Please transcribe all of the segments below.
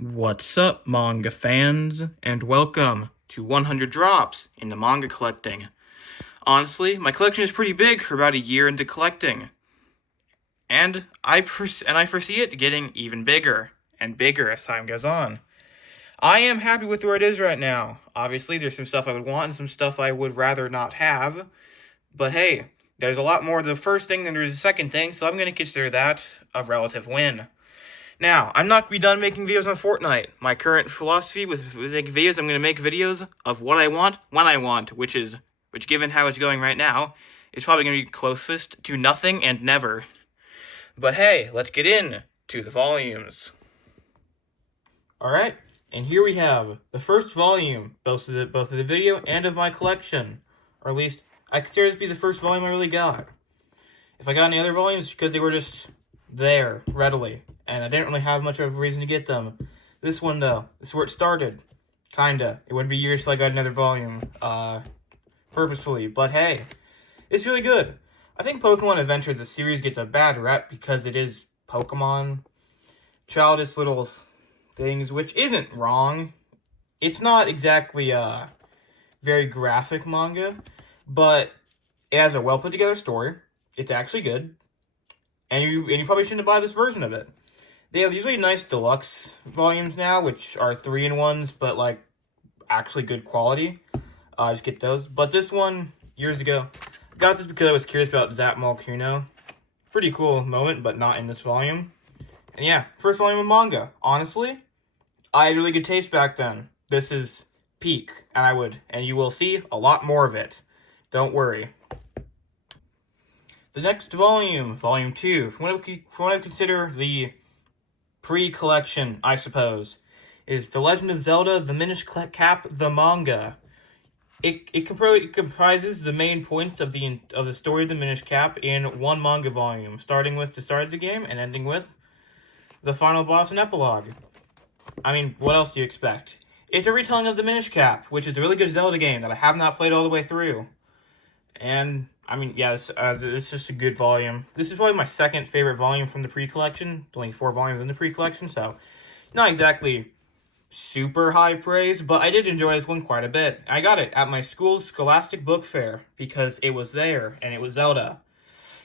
What's up, manga fans, and welcome to 100 Drops into manga collecting. Honestly, my collection is pretty big for about a year into collecting, and I foresee it getting even bigger and bigger as time goes on. I am happy with where it is right now. Obviously, there's some stuff I would want and some stuff I would rather not have, but hey, there's a lot more of the first thing than there's the second thing, so I'm going to consider that a relative win. Now, I'm not going to be done making videos on Fortnite. My current philosophy with making videos, I'm going to make videos of what I want, when I want, which given how it's going right now, is probably going to be closest to nothing and never. But hey, let's get in to the volumes. Alright, and here we have the first volume, both of the video and of my collection. Or at least, I consider this to be the first volume I really got. If I got any other volumes, it's because they were just there, readily, and I didn't really have much of a reason to get them. This one, though, this is where it started. Kinda. It would be years till I got another volume, purposefully, but hey, it's really good. I think Pokemon Adventure as a series gets a bad rep because it is Pokemon. Childish little things, which isn't wrong. It's not exactly a very graphic manga, but it has a well put together story. It's actually good. And you probably shouldn't buy this version of it. They have usually nice deluxe volumes now, which are 3-in-1s, but like actually good quality. Just get those. But this one, years ago, I got this because I was curious about Zap Malkuno. Pretty cool moment, but not in this volume. And yeah, first volume of manga. Honestly, I had really good taste back then. This is peak, and you will see a lot more of it. Don't worry. The next volume, volume 2, from what I consider the pre-collection, I suppose, is The Legend of Zelda: The Minish Cap, the manga. It comprises the main points of the story of the Minish Cap in one manga volume, starting with the start of the game and ending with the final boss and epilogue. I mean, what else do you expect? It's a retelling of the Minish Cap, which is a really good Zelda game that I have not played all the way through. And, I mean, yeah, it's just a good volume. This is probably my second favorite volume from the pre-collection. There's only 4 volumes in the pre-collection, so not exactly super high praise, but I did enjoy this one quite a bit. I got it at my school's Scholastic Book Fair because it was there, and it was Zelda.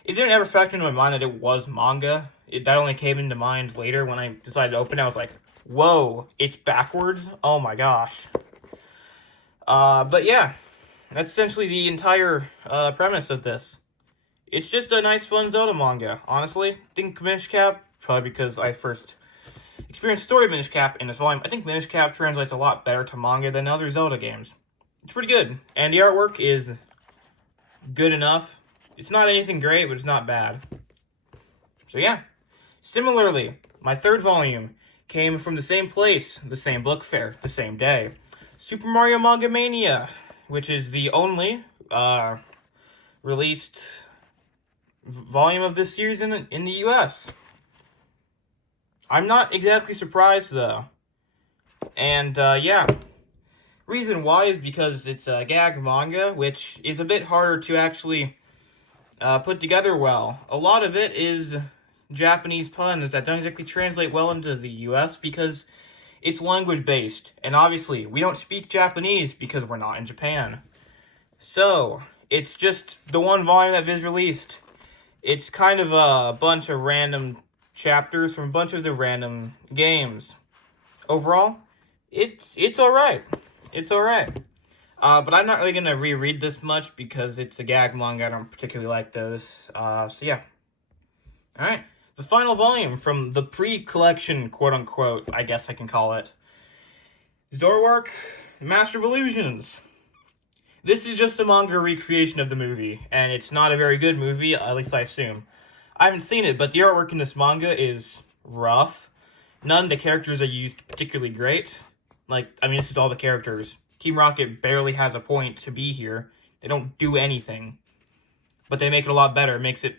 It didn't ever factor into my mind that it was manga. That only came into mind later when I decided to open it. I was like, whoa, it's backwards? Oh my gosh. But yeah. That's essentially the entire premise of this. It's just a nice, fun Zelda manga. Honestly, think Minish Cap, probably because I first experienced the story of Minish Cap in this volume. I think Minish Cap translates a lot better to manga than other Zelda games. It's pretty good, and the artwork is good enough. It's not anything great, but it's not bad. So yeah. Similarly, my third volume came from the same place, the same book fair, the same day. Super Mario Manga Mania, which is the only released volume of this series in the US. I'm not exactly surprised, though. And, yeah. Reason why is because it's a gag manga, which is a bit harder to actually put together well. A lot of it is Japanese puns that don't exactly translate well into the US because it's language-based. And obviously, we don't speak Japanese because we're not in Japan. So, it's just the one volume that Viz released. It's kind of a bunch of random chapters from a bunch of the random games. Overall, it's alright. It's alright. But I'm not really going to reread this much because it's a gag manga. I don't particularly like those. So yeah. Alright. The final volume from the pre-collection, quote-unquote, I guess I can call it. Zoroark, Master of Illusions. This is just a manga recreation of the movie, and it's not a very good movie, at least I assume. I haven't seen it, but the artwork in this manga is rough. None of the characters are used particularly great. This is all the characters. Team Rocket barely has a point to be here. They don't do anything. But they make it a lot better. It makes it,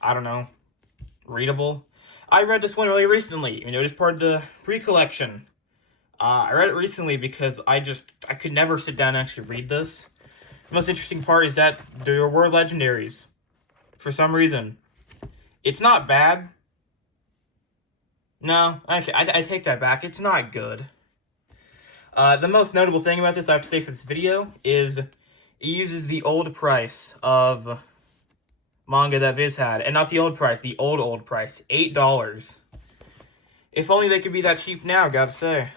I don't know, readable. I read this one really recently. You know, it's part of the pre-collection. I read it recently because I could never sit down and actually read this. The most interesting part is that there were legendaries. For some reason. It's not bad. No, okay, I take that back. It's not good. The most notable thing about this I have to say for this video is it uses the old price of manga that Viz had. And not the old price, the old price. $8. If only they could be that cheap now, gotta say.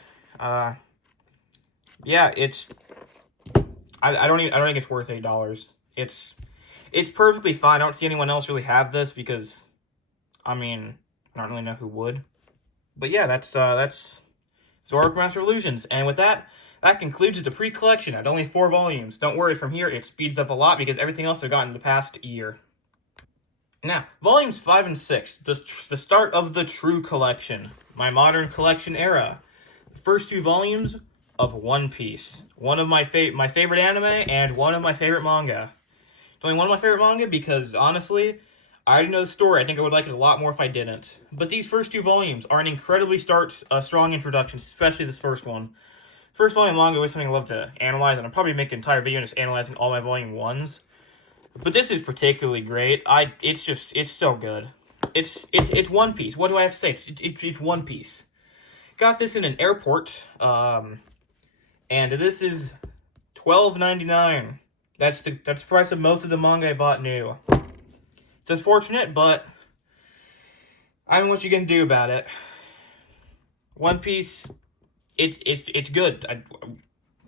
Yeah, it's... I don't think it's worth $8. It's perfectly fine. I don't see anyone else really have this because, I mean, I don't really know who would. But yeah, that's Zoroark Master Illusions. And with that, that concludes the pre-collection at only 4 volumes. Don't worry, from here it speeds up a lot because everything else I've gotten in the past year. Now, volumes 5 and 6, the start of the true collection, my modern collection era. The first 2 volumes of One Piece, one of my favorite anime and one of my favorite manga. It's only one of my favorite manga because, honestly, I already know the story. I think I would like it a lot more if I didn't. But these first 2 volumes are an incredibly strong introduction, especially this first one. First volume manga was something I love to analyze, and I'll probably make an entire video just analyzing all my volume 1s. But this is particularly great. It's so good. It's One Piece. What do I have to say? It's One Piece. Got this in an airport, and this is $12.99. That's the price of most of the manga I bought new. It's unfortunate, but I don't know what you can do about it. One Piece, it's good.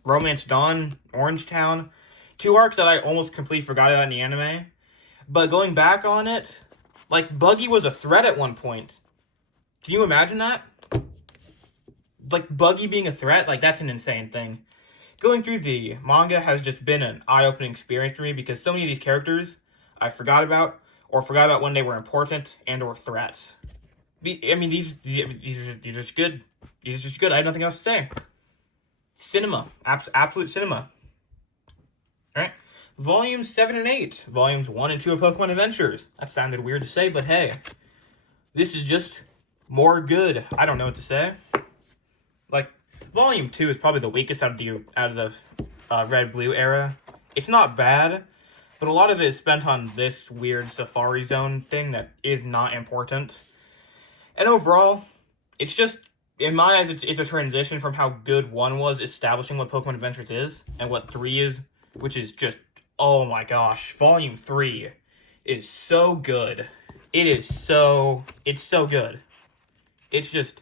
Romance Dawn, Orange Town, 2 arcs that I almost completely forgot about in the anime. But going back on it, like, Buggy was a threat at one point. Can you imagine that? Like, Buggy being a threat, like, that's an insane thing. Going through the manga has just been an eye-opening experience for me because so many of these characters I forgot about, or forgot about when they were important and or threats. I mean, these are just good. These are just good. I have nothing else to say. Cinema. Absolute cinema. Alright. Volumes 7 and 8. Volumes 1 and 2 of Pokemon Adventures. That sounded weird to say, but hey. This is just more good. I don't know what to say. Like, Volume 2 is probably the weakest out of the Red-Blue era. It's not bad, but a lot of it is spent on this weird Safari Zone thing that is not important. And overall, it's just, in my eyes, it's a transition from how good 1 was establishing what Pokemon Adventures is, and what 3 is, which is just, oh my gosh, Volume 3 is so good. It's so good. It's just,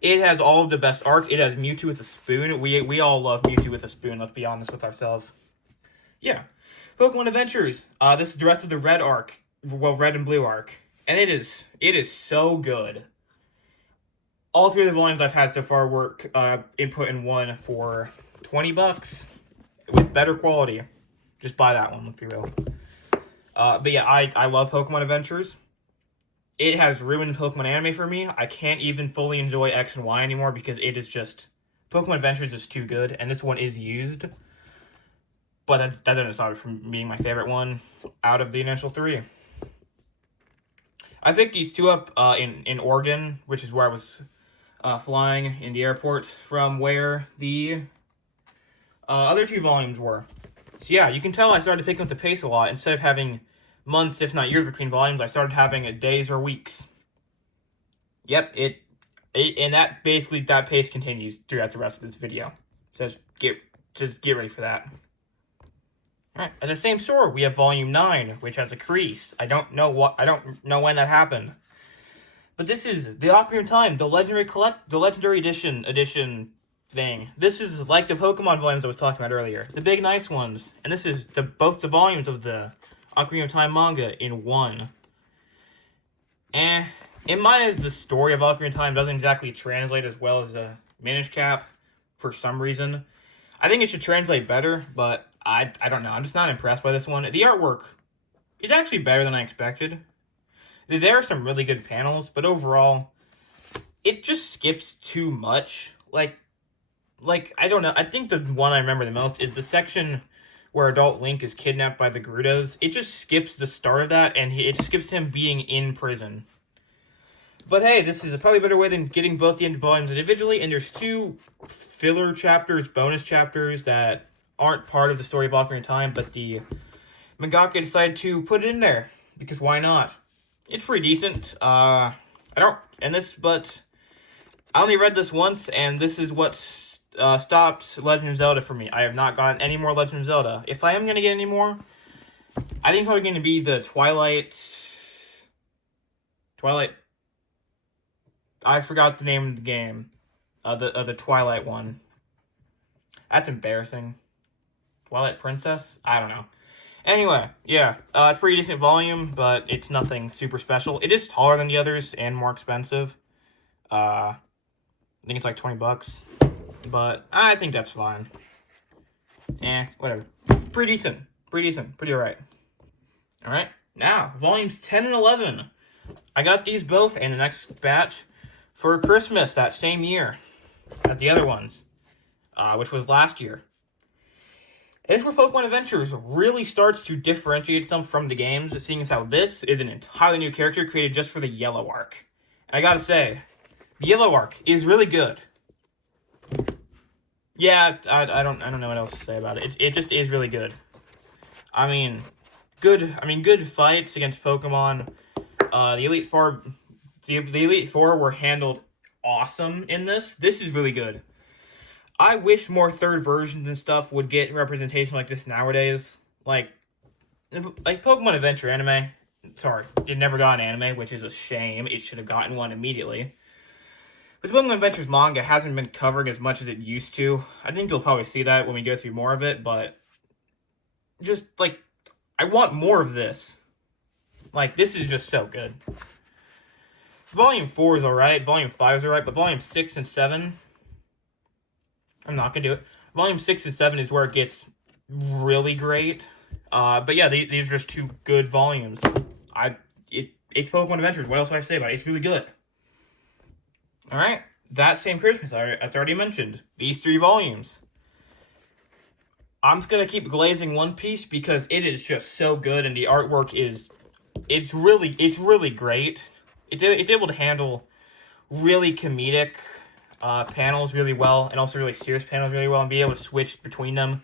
it has all of the best arcs. It has Mewtwo with a spoon. We all love Mewtwo with a spoon, let's be honest with ourselves. Yeah. Pokemon Adventures. This is the rest of the Red arc. Well, Red and Blue arc. And it is so good. All 3 of the volumes I've had so far were input in one for $20 with better quality. Just buy that one, let's be real. But yeah, I love Pokemon Adventures. It has ruined Pokemon anime for me. I can't even fully enjoy X and Y anymore because it is just... Pokemon Adventures is too good, and this one is used. But that doesn't stop it from being my favorite one out of the initial 3. I picked these 2 up in Oregon, which is where I was flying in the airport from where the other 2 volumes were. So yeah, you can tell I started picking up the pace a lot. Instead of having months, if not years, between volumes, I started having days or weeks. Yep, and that pace continues throughout the rest of this video. So just get ready for that. Alright, at the same store, we have Volume 9, which has a crease. I don't know when that happened. But this is the Ocarina of Time, the Legendary Edition thing. This is like the Pokemon volumes I was talking about earlier. The big nice ones. And this is both the volumes of the Ocarina of Time manga in one. In my eyes, the story of Ocarina of Time doesn't exactly translate as well as the Minish Cap for some reason. I think it should translate better, but I don't know. I'm just not impressed by this one. The artwork is actually better than I expected. There are some really good panels, but overall, it just skips too much. Like, I don't know. I think the one I remember the most is the section where adult Link is kidnapped by the Gerudos. It just skips the start of that, and it skips him being in prison. But hey, this is probably a better way than getting both the end volumes individually, and there's 2 filler chapters, bonus chapters, that aren't part of the story of Ocarina of Time, but the mangaka decided to put it in there, because why not? It's pretty decent. But I only read this once, and this is what stopped Legend of Zelda for me. I have not gotten any more Legend of Zelda. If I am going to get any more, I think it's probably going to be the Twilight... I forgot the name of the game. The Twilight one. That's embarrassing. Twilight Princess? I don't know. Anyway, yeah. It's pretty decent volume, but it's nothing super special. It is taller than the others and more expensive. I think it's like $20. But I think that's fine. Whatever. Pretty decent. Pretty alright. Alright, now, volumes 10 and 11. I got these both and the next batch for Christmas that same year as the other ones, which was last year. This is where Pokemon Adventures really starts to differentiate itself from the games, seeing as how this is an entirely new character created just for the Yellow Arc. And I gotta say, the Yellow Arc is really good. Yeah, I don't know what else to say about it. It just is really good. I mean, good fights against Pokemon. The Elite Four, the Elite Four were handled awesome in this. This is really good. I wish more third versions and stuff would get representation like this nowadays. Like Pokemon Adventure anime. Sorry, it never got an anime, which is a shame. It should have gotten one immediately. But Pokemon Adventures manga hasn't been covering as much as it used to. I think you'll probably see that when we go through more of it, but just, like, I want more of this. Like, this is just so good. Volume 4 is alright, Volume 5 is alright, but Volume 6 and 7... I'm not gonna do it. Volume 6 and 7 is where it gets really great. But yeah, these are just two good volumes. It's Pokemon Adventures. What else do I say about it? It's really good. Alright, that same Christmas, as already mentioned, these 3 volumes. I'm just gonna keep glazing One Piece because it is just so good, and the artwork is... It's really great. It's able to handle really comedic... panels really well, and also really serious panels really well, and be able to switch between them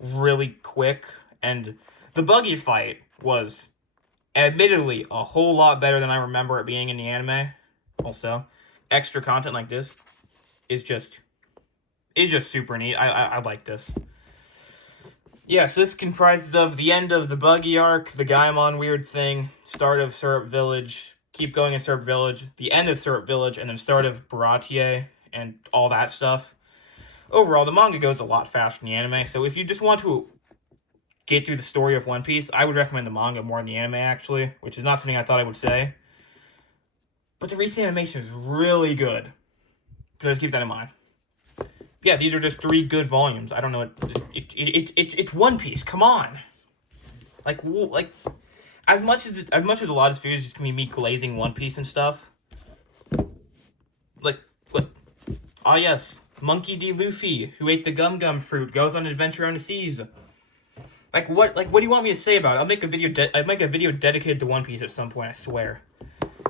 really quick. And the buggy fight was admittedly a whole lot better than I remember it being in the anime. Also, extra content like this is just super neat. I like this. Yes, this comprises of the end of the buggy arc, the Gaimon weird thing, start of Syrup Village, keep going in Syrup Village, the end of Syrup Village, and then start of Baratier, and all that stuff. Overall, the manga goes a lot faster than the anime, so if you just want to get through the story of One Piece, I would recommend the manga more than the anime, actually, which is not something I thought I would say. But the recent animation is really good. So just keep that in mind. Yeah, these are just 3 good volumes. I don't know. It's One Piece. Come on. Like as much as a lot of videos just gonna be me glazing One Piece and stuff. Like what? Ah yes, Monkey D. Luffy, who ate the gum fruit, goes on an adventure on the seas. Like what do you want me to say about it? I'll make a video dedicated to One Piece at some point, I swear.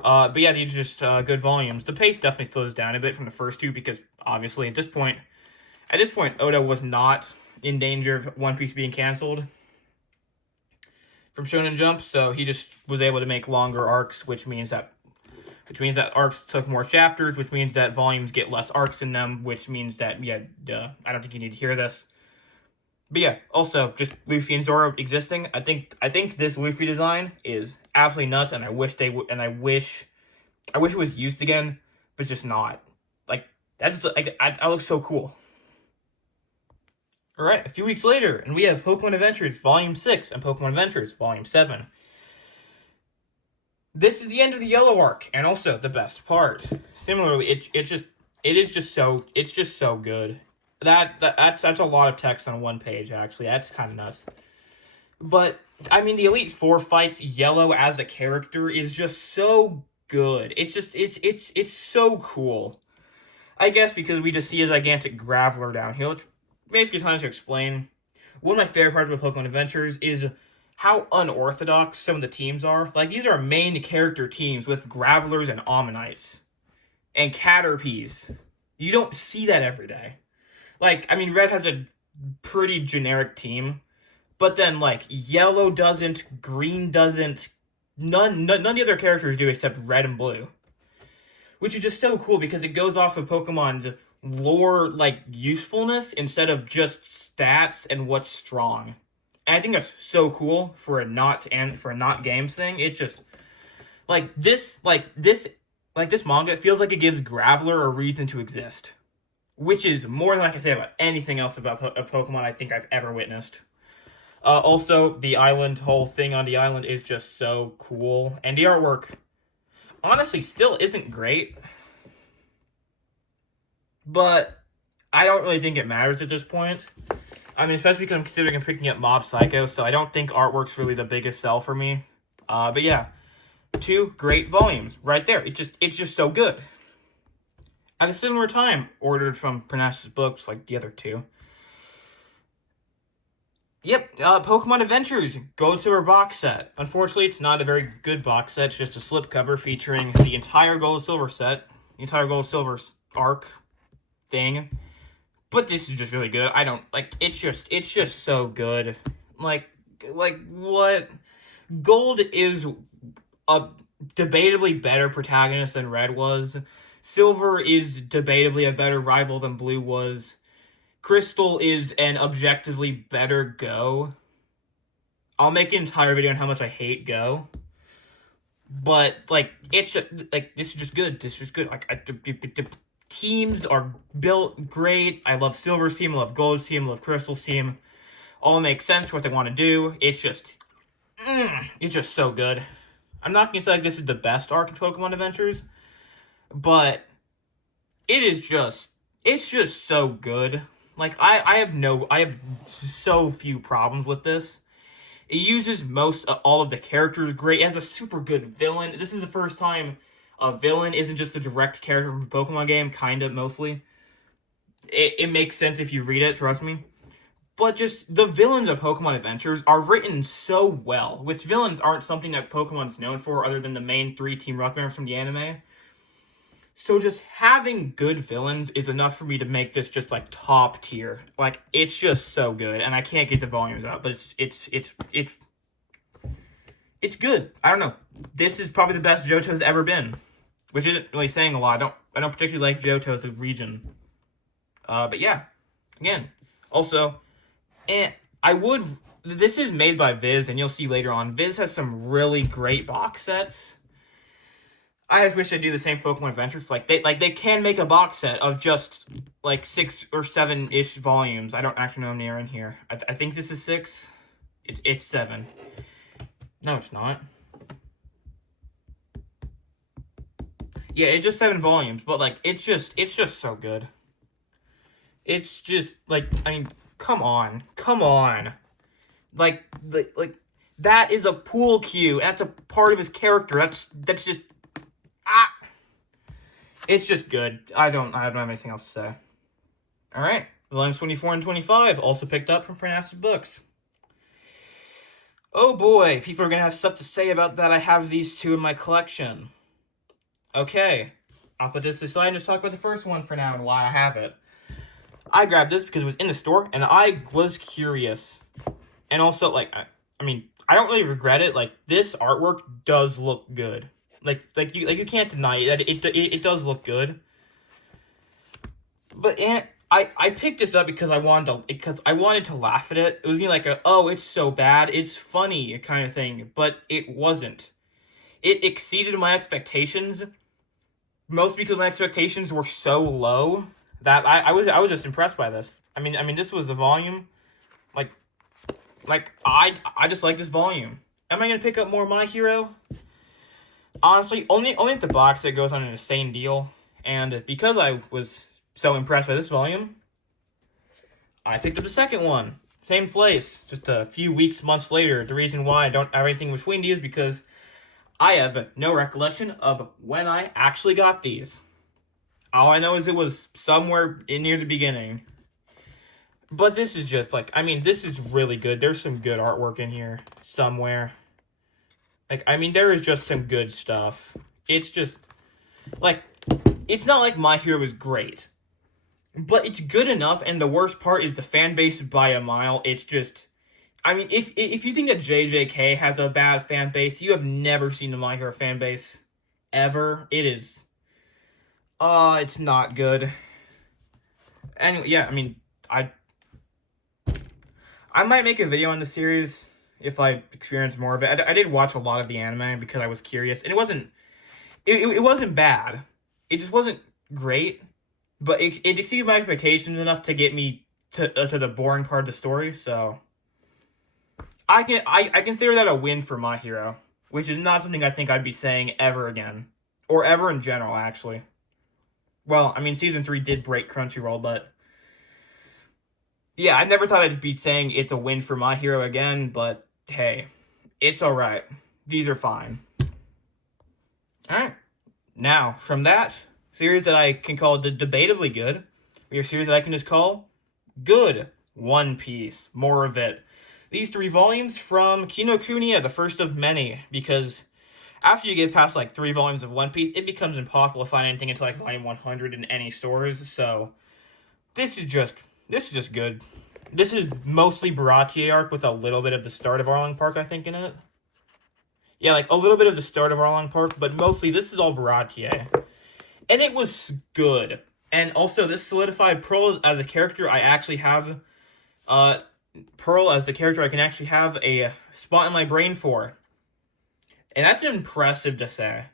But yeah, these are just good volumes. The pace definitely slows down a bit from the first 2 because obviously at this point, Oda was not in danger of One Piece being canceled from Shonen Jump, so he just was able to make longer arcs, which means that arcs took more chapters, which means that volumes get less arcs in them, which means that, yeah, I don't think you need to hear this. But yeah, also, just Luffy and Zoro existing, I think this Luffy design is absolutely nuts, and I wish it was used again, but just not. Like, that's, like, I look so cool. Alright, a few weeks later, and we have Pokemon Adventures Volume 6 and Pokemon Adventures Volume 7. This is the end of the Yellow Arc, and also the best part. Similarly, it's just so good. That's a lot of text on one page, actually. That's kind of nuts. But I mean, the Elite Four fights Yellow as a character is just so good. It's so cool. I guess because we just see a gigantic Graveler downhill. It's basically time to explain. One of my favorite parts of Pokemon Adventures is how unorthodox some of the teams are. Like, these are main character teams with Gravelers and Ammonites. And Caterpies. You don't see that every day. Like, I mean, Red has a pretty generic team. But then, like, Yellow doesn't, Green doesn't. None of the other characters do except Red and Blue. which is just so cool because it goes off of Pokemon's lore, like, usefulness instead of just stats and what's strong. And I think that's so cool for a not games thing. It's just this manga. It feels like it gives Graveler a reason to exist, which is more than I can say about anything else about Pokemon I think I've ever witnessed. Also, the whole thing on the island is just so cool, and the artwork, honestly, still isn't great, but I don't really think it matters at this point. I mean, especially because I'm considering picking up Mob Psycho, so I don't think artwork's really the biggest sell for me. But yeah, 2 great volumes right there. It's just so good. At a similar time, ordered from Parnassus Books, like the other 2. Yep, Pokemon Adventures Gold Silver box set. Unfortunately, it's not a very good box set. It's just a slipcover featuring the entire Gold Silver set, the entire Gold Silver arc thing. But this is just really good. I don't it's just so good. Like what? Gold is a debatably better protagonist than Red was. Silver is debatably a better rival than Blue was. Crystal is an objectively better Go. I'll make an entire video on how much I hate Go. But, it's just, this is just good. This is just good. The teams are built great. I love Silver's team. I love Gold's team. I love Crystal's team. All makes sense what they want to do. It's just so good. I'm not going to say this is the best arc in Pokemon Adventures, but it's just so good. I have so few problems with this. It uses all of the characters great. It has a super good villain. This is the first time a villain isn't just a direct character from a Pokemon game, kind of, mostly. It makes sense if you read it, trust me. But just, the villains of Pokemon Adventures are written so well, which villains aren't something that Pokemon's known for other than the main 3 Team Rocket members from the anime. So just having good villains is enough for me to make this just top tier. It's just so good, and I can't get the volumes out, but it's good. I don't know. This is probably the best Johto's ever been, which isn't really saying a lot. I don't particularly like Johto as a region. But yeah, again, also, this is made by Viz, and you'll see later on, Viz has some really great box sets. I just wish they'd do the same Pokemon Adventures. They can make a box set of just 6 or 7-ish volumes. I don't actually know how many are in here. I think this is 6. It's 7. No, it's not. Yeah, it's just 7 volumes, but it's just so good. It's just I mean, come on. That is a pool cue. That's a part of his character. That's just it's just good. I don't have anything else to say. Alright. Volumes 24 and 25, also picked up from Parnassus Books. Oh boy, people are going to have stuff to say about that. I have these 2 in my collection. Okay. I'll put this aside and just talk about the first one for now and why I have it. I grabbed this because it was in the store, and I was curious. And also, I mean, I don't really regret it. This artwork does look good. You can't deny it. It does look good. But I picked this up because I wanted to laugh at it. It was oh, it's so bad, it's funny kind of thing. But it wasn't. It exceeded my expectations. Mostly because my expectations were so low that I was just impressed by this. I mean this was a volume. I just like this volume. Am I gonna pick up more My Hero? Honestly, only if the box set goes on an insane deal. And because I was so impressed by this volume, I picked up the second one. Same place, just a few months later. The reason why I don't have anything between these is because I have no recollection of when I actually got these. All I know is it was somewhere near the beginning. But this is just this is really good. There's some good artwork in here somewhere. There is just some good stuff. It's just, it's not like My Hero is great. But it's good enough, and the worst part is the fan base by a mile. It's just, if you think that JJK has a bad fan base, you have never seen the My Hero fan base. Ever. It is It's not good. And yeah, I mean, I might make a video on the series if I experience more of it. I did watch a lot of the anime because I was curious, and it wasn't bad. It just wasn't great, but it exceeded my expectations enough to get me to the boring part of the story. So I consider that a win for My Hero, which is not something I think I'd be saying ever again, or ever in general, actually. Well, I mean, season 3 did break Crunchyroll, but yeah, I never thought I'd be saying it's a win for My Hero again, but hey, it's alright. These are fine. Alright. Now, from that series that I can call debatably good, we have a series that I can just call good. One Piece. More of it. These 3 volumes from Kinokuniya, the first of many, because after you get past like 3 volumes of One Piece, it becomes impossible to find anything until like volume 100 in any stores, so this is just good. This is mostly Baratie arc with a little bit of the start of Arlong Park, I think, in it. Yeah, like a little bit of the start of Arlong Park, but mostly this is all Baratie. And it was good. And also, this solidified Pearl as a character I actually have. Pearl as the character I can actually have a spot in my brain for. And that's impressive to say.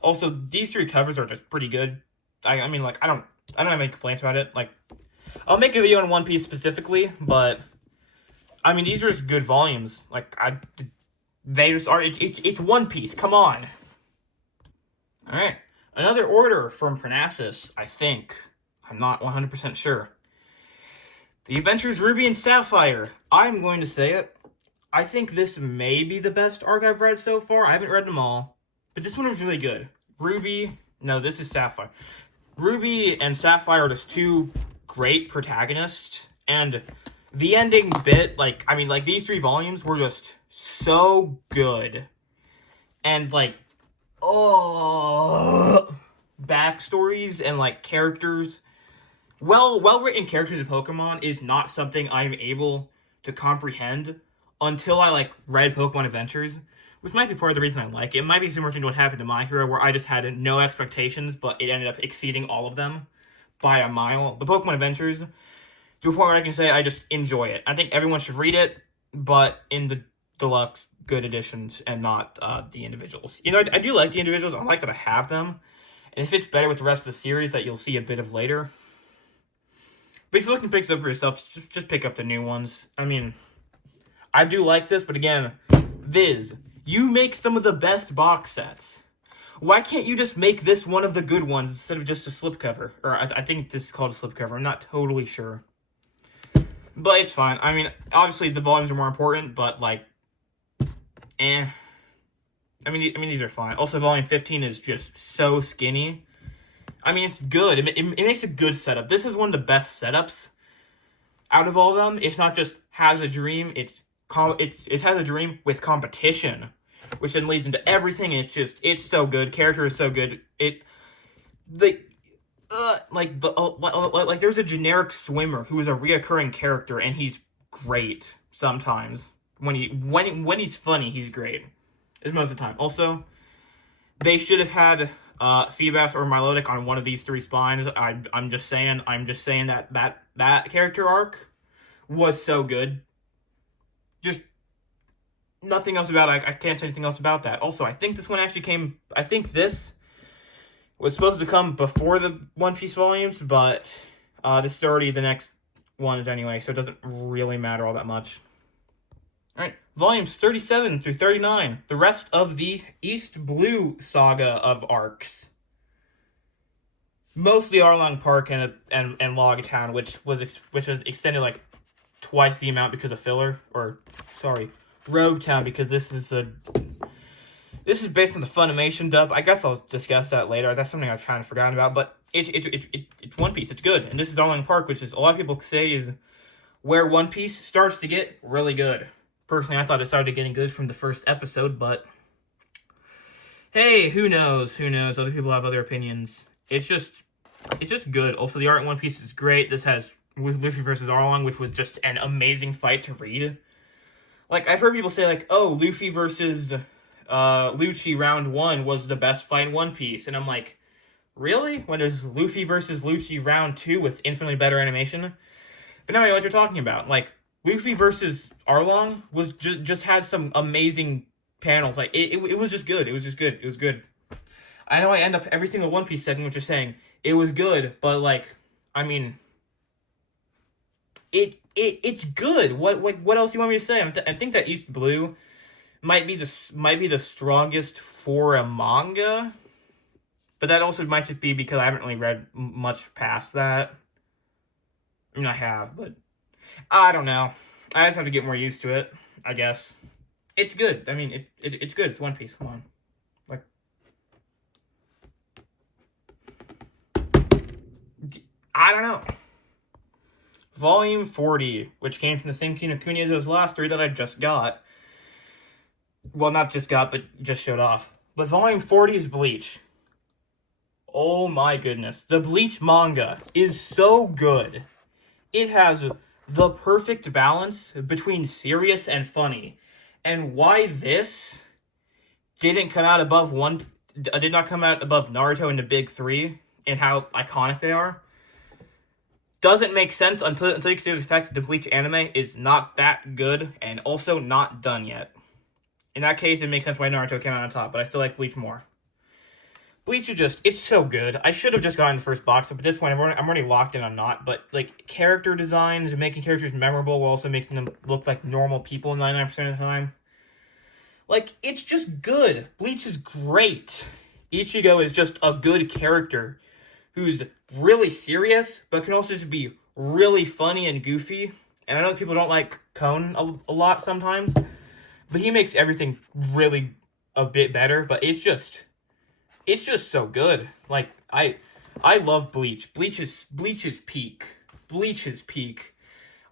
Also, these 3 covers are just pretty good. I mean, like, I don't have any complaints about it. Like, I'll make a video on One Piece specifically, but I mean, these are just good volumes. Like, they just are. It's One Piece. Come on. All right, another order from Parnassus. I think I'm not 100% sure. The Adventures Ruby and Sapphire. I'm going to say it. I think this may be the best arc I've read so far. I haven't read them all, but this one was really good. No, this is Sapphire. Ruby and Sapphire are just 2 great protagonists, and the ending bit, like, I mean, like, these 3 volumes were just so good. And, like, backstories and, like, characters. Well-written characters in Pokemon is not something I'm able to comprehend until I, like, read Pokemon Adventures, which might be part of the reason I like it. It might be similar to what happened to My Hero, where I just had no expectations, but it ended up exceeding all of them by a mile. The Pokemon Adventures, to a point where I can say I just enjoy it. I think everyone should read it, but in the deluxe good editions and not the individuals. You know, I do like the individuals. I like that I have them, and it fits better with the rest of the series that you'll see a bit of later. But if you're looking to pick this up for yourself, just pick up the new ones. I mean, I do like this, but again, Viz, you make some of the best box sets. Why can't you just make this one of the good ones instead of just a slipcover? Or I think this is called a slipcover. I'm not totally sure. But it's fine. I mean, obviously the volumes are more important, but like, I mean, these are fine. Also, volume 15 is just so skinny. I mean, it's good. It makes a good setup. This is one of the best setups out of all of them. It's not just has a dream. It has a dream with competition, which then leads into everything. And it's so good. Character is so good. Like there's a generic swimmer who is a reoccurring character, and he's great sometimes. When he's funny, he's great. It's most of the time. Also, they should have had Feebas or Milotic on one of these 3 spines. I'm just saying that character arc was so good. Just nothing else about it. I can't say anything else about that. Also, I think this one actually came. I think this was supposed to come before the One Piece volumes, but this is already the next ones anyway, so it doesn't really matter all that much. Alright, volumes 37 through 39. The rest of the East Blue saga of arcs. Mostly Arlong Park and Log Town, which was extended like twice the amount because of filler. Or, sorry, Rogue Town, because this is based on the Funimation dub. I guess I'll discuss that later. That's something I've kind of forgotten about. But it's One Piece. It's good. And this is Arlong Park, which is a lot of people say is where One Piece starts to get really good. Personally, I thought it started getting good from the first episode, but hey, who knows? Who knows? Other people have other opinions. It's just good. Also, the art in One Piece is great. This has with Luffy versus Arlong, which was just an amazing fight to read. Like, I've heard people say, like, oh, Luffy versus Lucci round 1 was the best fight in One Piece. And I'm like, Really? When there's Luffy versus Lucci round 2 with infinitely better animation? But now I know what you're talking about. Like, Luffy versus Arlong was just had some amazing panels. Like, it was just good. It was just good. It was good. I know I end up every single One Piece segment just saying, it was good, but, like, I mean, it's good. What else do you want me to say? I think that East Blue might be the strongest for a manga, but that also might just be because I haven't really read much past that. I mean, I have, but I don't know. I just have to get more used to it, I guess. It's good. I mean, it's good. It's One Piece. Come on. Like, I don't know. Volume 40, which came from the same Kinokuni as those last 3 that I just got. Well, not just got, but just showed off. But Volume 40 is Bleach. Oh my goodness. The Bleach manga is so good. It has the perfect balance between serious and funny. And why this did not come out above Naruto and the Big 3 and how iconic they are doesn't make sense until you consider the fact that the Bleach anime is not that good and also not done yet. In that case, it makes sense why Naruto came out on top, but I still like Bleach more. Bleach it's so good. I should have just gotten the first box, but at this point, I'm already locked in on not. But, like, character designs and making characters memorable while also making them look like normal people 99% of the time. Like, it's just good. Bleach is great. Ichigo is just a good character who's really serious, but can also just be really funny and goofy. And I know that people don't like Kon a lot sometimes, but he makes everything really a bit better. But it's just so good. Like, I love Bleach. Bleach is peak. Bleach is peak.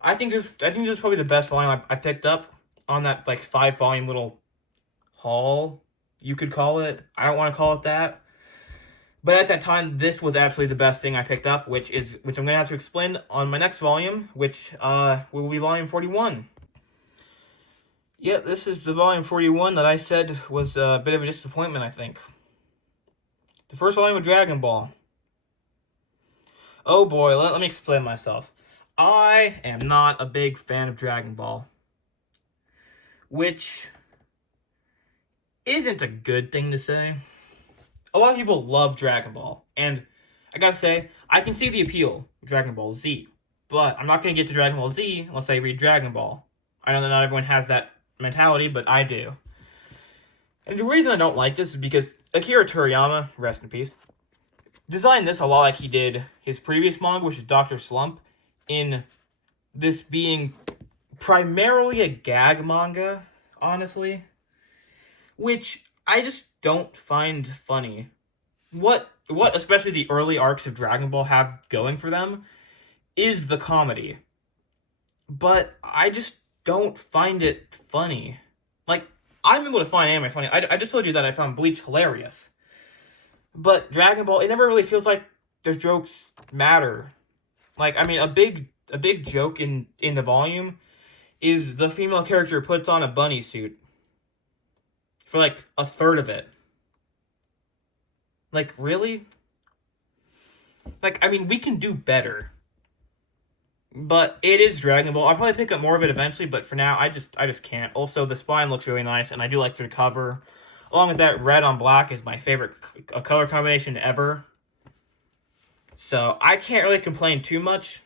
I think this is probably the best volume I picked up on that, like, 5-volume little haul, you could call it. I don't want to call it that. But at that time, this was absolutely the best thing I picked up, which I'm going to have to explain on my next volume, which will be volume 41. Yep, this is the volume 41 that I said was a bit of a disappointment, I think. The first volume of Dragon Ball. Oh boy, let me explain myself. I am not a big fan of Dragon Ball, which isn't a good thing to say. A lot of people love Dragon Ball, and I gotta say, I can see the appeal of Dragon Ball Z, but I'm not gonna get to Dragon Ball Z unless I read Dragon Ball. I know that not everyone has that mentality, but I do. And the reason I don't like this is because Akira Toriyama, rest in peace, designed this a lot like he did his previous manga, which is Dr. Slump, in this being primarily a gag manga, honestly, which I just don't find funny. What especially the early arcs of Dragon Ball have going for them is the comedy. But I just don't find it funny. Like, I'm able to find anime funny. I just told you that I found Bleach hilarious. But Dragon Ball, it never really feels like their jokes matter. Like, I mean, a big joke in the volume is the female character puts on a bunny suit for, like, a third of it. Like, really? Like, I mean, we can do better. But it is Dragon Ball. I'll probably pick up more of it eventually, but for now, I just can't. Also, the spine looks really nice, and I do like the cover. Along with that, red on black is my favorite color combination ever. So, I can't really complain too much.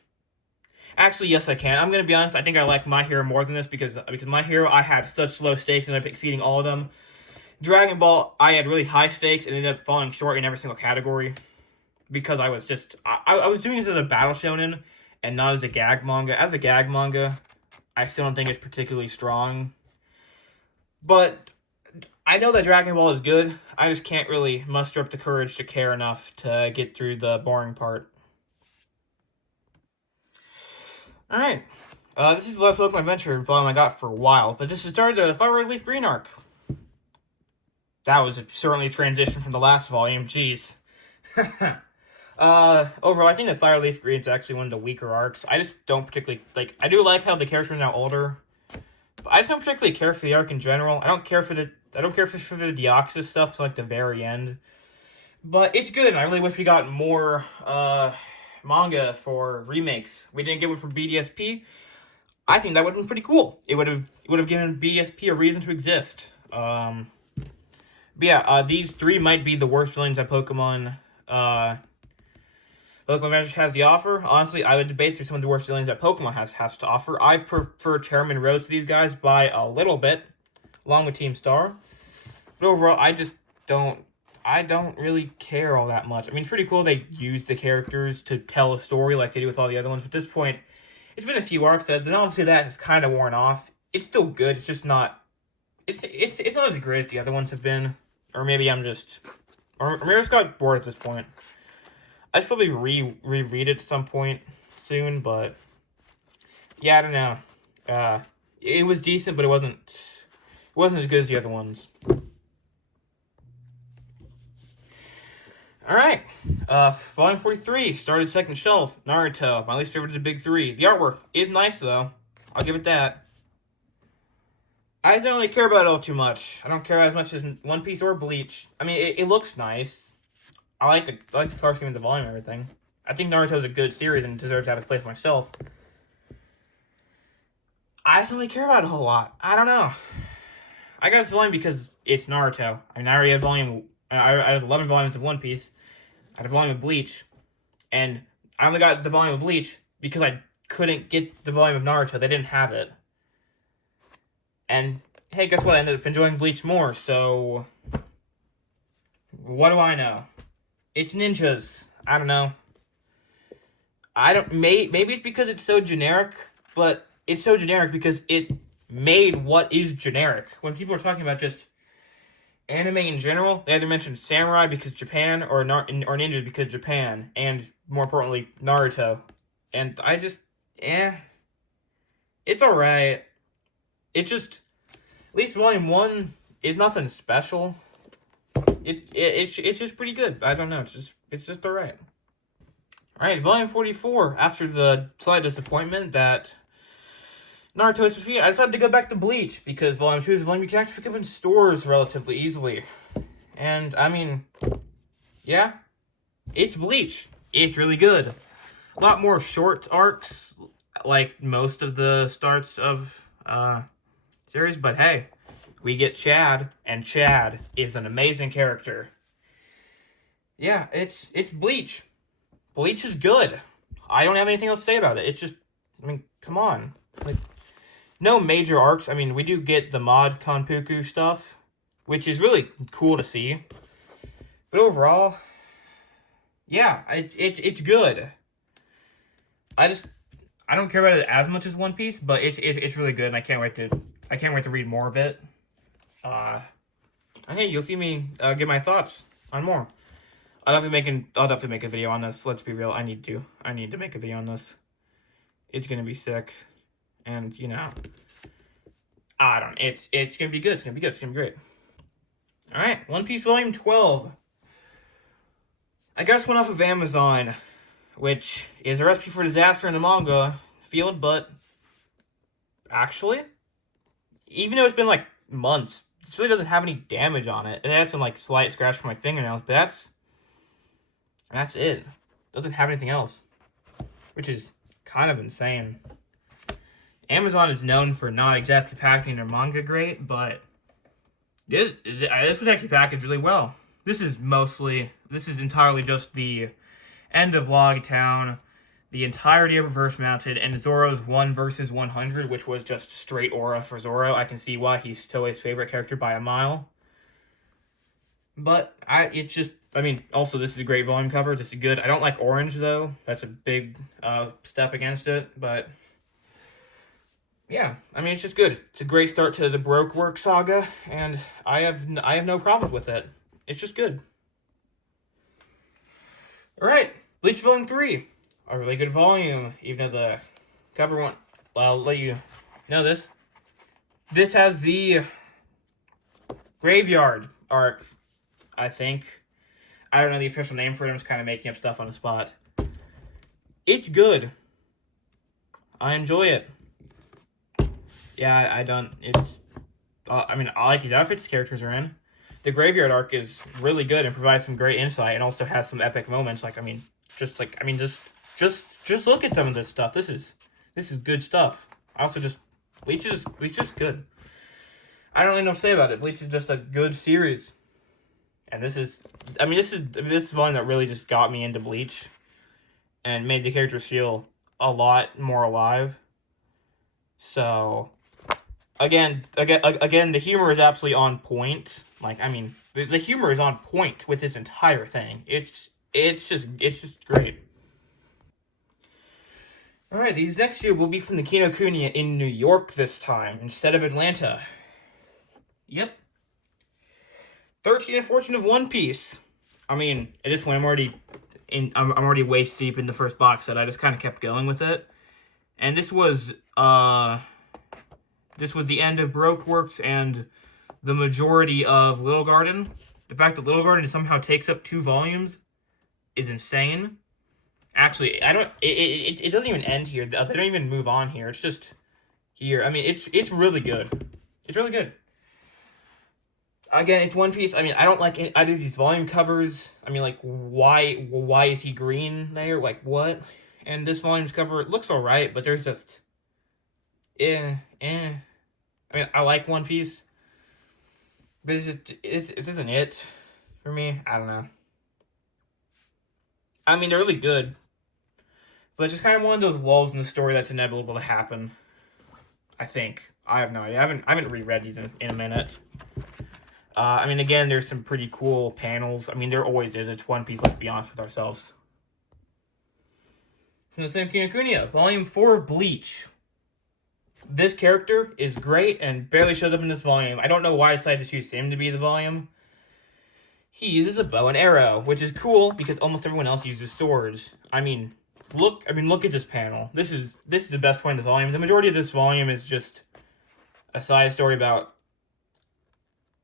Actually, yes, I can. I'm going to be honest, I think I like My Hero more than this, because My Hero, I had such low stakes, and I ended up exceeding all of them. Dragon Ball, I had really high stakes, and ended up falling short in every single category. Because I was just... I was doing this as a battle shonen, and not as a gag manga. As a gag manga, I still don't think it's particularly strong. But I know that Dragon Ball is good. I just can't really muster up the courage to care enough to get through the boring part. Alright. This is the last Pokemon Adventure volume I got for a while, but this is started the Fire Red Leaf Green arc. That was certainly a transition from the last volume. Jeez. Overall, I think that Fire Leaf Green is actually one of the weaker arcs. I just don't particularly, like, I do like how the character is now older, but I just don't particularly care for the arc in general. I don't care for the Deoxys stuff to, like, the very end. But it's good, and I really wish we got more manga for remakes. We didn't get one from BDSP. I think that would have been pretty cool. It would have given BDSP a reason to exist. But yeah, these three might be the worst villains that Pokemon Adventures has to offer. Honestly, I would debate through some of the worst villains that Pokemon has to offer. I prefer Chairman Rose to these guys by a little bit, along with Team Star. But overall, I don't really care all that much. I mean, it's pretty cool they use the characters to tell a story like they do with all the other ones. But at this point, it's been a few arcs that, then obviously that has kind of worn off. It's still good. It's just not. It's not as great as the other ones have been. Or maybe I'm just. Or maybe I just got bored at this point. I should probably reread it at some point soon, but yeah, I don't know. It was decent, but it wasn't as good as the other ones. All right, volume 43 started second shelf. Naruto, my least favorite of the big three. The artwork is nice though. I'll give it that. I don't really care about it all too much. I don't care as much as One Piece or Bleach. I mean, it looks nice. I like the color scheme and the volume and everything. I think Naruto's a good series and deserves to have a place myself. I just don't really care about it a whole lot. I don't know. I got this volume because it's Naruto. I mean, I already have I have 11 volumes of One Piece. I had a volume of Bleach. And I only got the volume of Bleach because I couldn't get the volume of Naruto. They didn't have it. And, hey, guess what? I ended up enjoying Bleach more, so what do I know? It's ninjas. I don't know. Maybe it's because it's so generic, but it's so generic because it made what is generic. When people are talking about just anime in general, they either mention samurai because Japan or ninjas because Japan, and more importantly, Naruto. And I just, it's alright. It just, at least volume 1 is nothing special. It's just pretty good. I don't know. It's just alright. Alright, volume 44. After the slight disappointment that Naruto is defeated, I decided to go back to Bleach because volume 2 is a volume you can actually pick up in stores relatively easily. And I mean, yeah, it's Bleach. It's really good. A lot more short arcs, like most of the starts of series, but hey, we get Chad, and Chad is an amazing character. Yeah, it's Bleach. Bleach is good. I don't have anything else to say about it. It's just, I mean, come on. Like, no major arcs. I mean, we do get the mod Kanpuku stuff, which is really cool to see. But overall, yeah, it's good. I don't care about it as much as One Piece, but it's really good, and I can't wait to read more of it. And hey, you'll see me give my thoughts on more. I'll definitely make a video on this. Let's be real. I need to make a video on this. It's gonna be sick, and you know, it's gonna be good. It's gonna be good. It's gonna be great. All right, One Piece Volume 12. I got this one off of Amazon, which is a recipe for disaster in the manga field, but actually, even though it's been like months, this really doesn't have any damage on it. It had some like slight scratch from my fingernails, but that's it. Doesn't have anything else, which is kind of insane. Amazon is known for not exactly packaging their manga great, but this was actually packaged really well. This is entirely just the end of Log Town, the entirety of Reverse Mounted, and Zoro's 1 versus 100, which was just straight aura for Zoro. I can see why he's Toei's favorite character by a mile. But also this is a great volume cover. This is good. I don't like orange though. That's a big step against it. But yeah, I mean, it's just good. It's a great start to the Baroque Work saga, and I have no problem with it. It's just good. All right, Bleach Volume 3, a really good volume. Even though the cover one, well, I'll let you know this. This has the Graveyard arc, I think. I don't know the official name for it. I'm just kind of making up stuff on the spot. It's good. I enjoy it. Yeah, I don't. It's. I mean, I like these outfits the characters are in. the Graveyard arc is really good and provides some great insight, and also has some epic moments. Just look at some of this stuff. This is good stuff. Also, just Bleach is good. I don't really know what to say about it. Bleach is just a good series, and this is volume that really just got me into Bleach, and made the characters feel a lot more alive. So, again, the humor is absolutely on point. The humor is on point with this entire thing. It's just great. All right, these next few will be from the Kinokuniya in New York this time instead of Atlanta. Yep. 13 and 14 of One Piece. I mean, at this point, I'm already waist deep in the first box set. I just kind of kept going with it, and this was the end of Baroque Works and the majority of Little Garden. The fact that Little Garden somehow takes up 2 volumes is insane. Actually, it doesn't even end here. They don't even move on here. It's just here. I mean, it's really good. It's really good. Again, it's One Piece. I mean, I don't like either of these volume covers. I mean, like, why is he green there? Like, what? And this volume's cover, it looks alright, but there's just... I mean, I like One Piece, but it isn't it for me. I don't know. I mean, they're really good, but it's just kind of one of those lulls in the story that's inevitable to happen. I think. I have no idea. I haven't reread these in a minute. I mean, again, there's some pretty cool panels. I mean, there always is. It's One Piece, let's be honest with ourselves. From the same Kinokuniya, Volume 4 of Bleach. This character is great and barely shows up in this volume. I don't know why I decided to choose him to be the volume. He uses a bow and arrow, which is cool because almost everyone else uses swords. I mean, look at this panel. This is the best point of the volume. The majority of this volume is just a side story about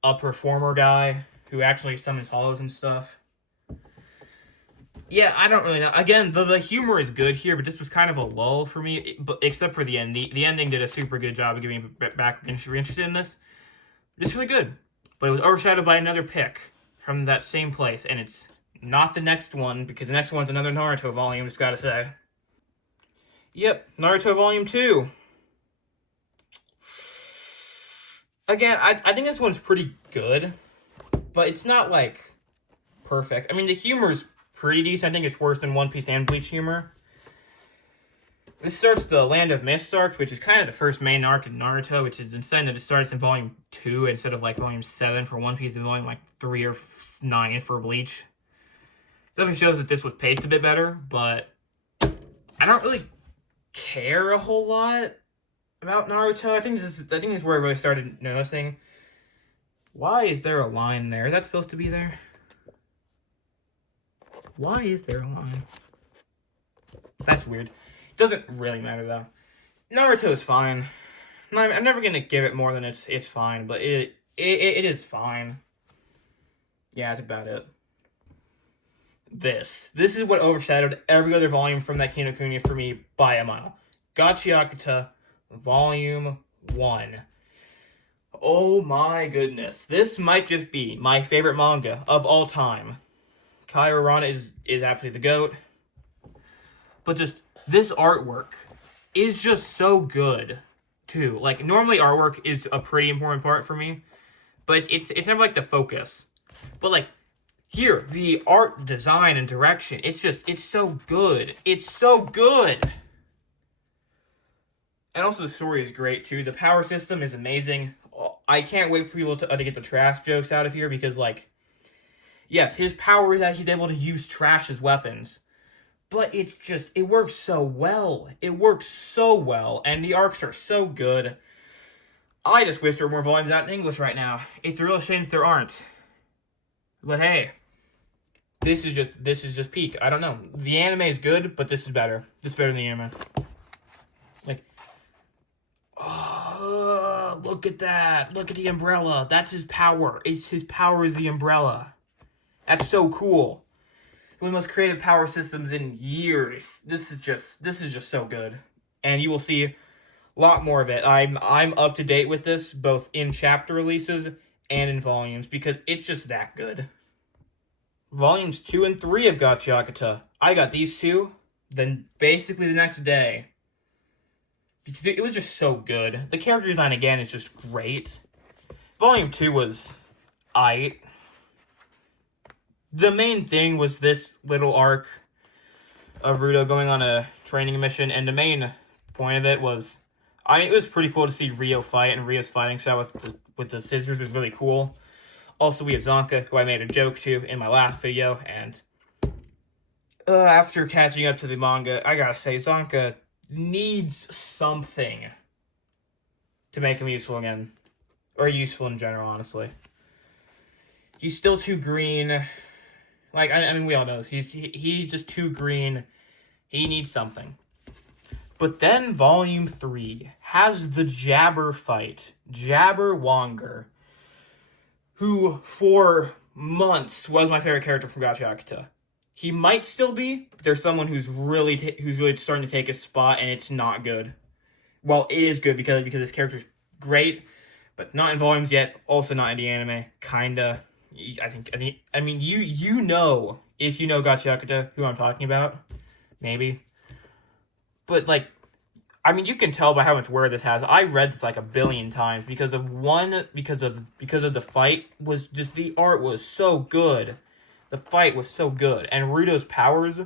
a performer guy who actually summons hollows and stuff. Yeah, I don't really know. Again, the humor is good here, but this was kind of a lull for me, but except for the ending. The ending did a super good job of giving me back interested in this. It's really good, but it was overshadowed by another pick from that same place, and it's not the next one, because the next one's another Naruto volume, just gotta say. Yep, Naruto Volume 2. Again, I think this one's pretty good, but it's not, like, perfect. I mean, the humor is pretty decent. I think it's worse than One Piece and Bleach humor. This starts the Land of Mist arc, which is kind of the first main arc in Naruto, which is insane that it starts in Volume 2 instead of, like, Volume 7 for One Piece and Volume, like, 3 or 9 for Bleach. It definitely shows that this was paced a bit better, but I don't really care a whole lot about Naruto. I think this is where I really started noticing. Why is there a line there? Is that supposed to be there? Why is there a line? That's weird. It doesn't really matter though. Naruto is fine. I'm never gonna give it more than it's fine, but it is fine. Yeah, that's about it. This is what overshadowed every other volume from that Kinokuniya for me by a mile. Gachiakuta Volume 1. Oh my goodness. This might just be my favorite manga of all time. Kai Arana is absolutely the GOAT. But just, this artwork is just so good, too. Like, normally artwork is a pretty important part for me, but it's never, like, the focus. But, like, here, the art, design, and direction, it's so good. It's so good! And also the story is great, too. The power system is amazing. I can't wait for people to get the trash jokes out of here, because, like, yes, his power is that he's able to use trash as weapons. But it works so well. It works so well, and the arcs are so good. I just wish there were more volumes out in English right now. It's a real shame if there aren't. But hey, this is just peak. I don't know. The anime is good, but this is better. This is better than the anime. Like, oh, look at that. Look at the umbrella. That's his power. His power is the umbrella. That's so cool. One of the most creative power systems in years. This is just so good. And you will see a lot more of it. I'm up to date with this, both in chapter releases and in volumes because it's just that good. Volumes 2 and 3 of Gachiakata. I got these two, then basically the next day. Because it was just so good. The character design, again, is just great. Volume 2 was aight. The main thing was this little arc of Ruto going on a training mission, and the main point of it was, it was pretty cool to see Rio fight, and Rio's fighting style with the scissors was really cool. Also, we have Zonka, who I made a joke to in my last video, and after catching up to the manga, I gotta say, Zonka needs something to make him useful again. Or useful in general, honestly. He's still too green. Like, I mean, we all know this. He's just too green. He needs something. But then Volume 3 has the Jabber fight. Jabber Wonger, who for months was my favorite character from Gachiakata. He might still be, but there's someone who's really starting to take his spot, and it's not good. Well, it is good because this character's great, but not in volumes yet. Also not in the anime. Kinda. I mean, you know, if you know Gachiakata, who I'm talking about, maybe. But like, I mean, you can tell by how much wear this has. I read this like a billion times because of the fight was just, the art was so good. The fight was so good, and Ruto's powers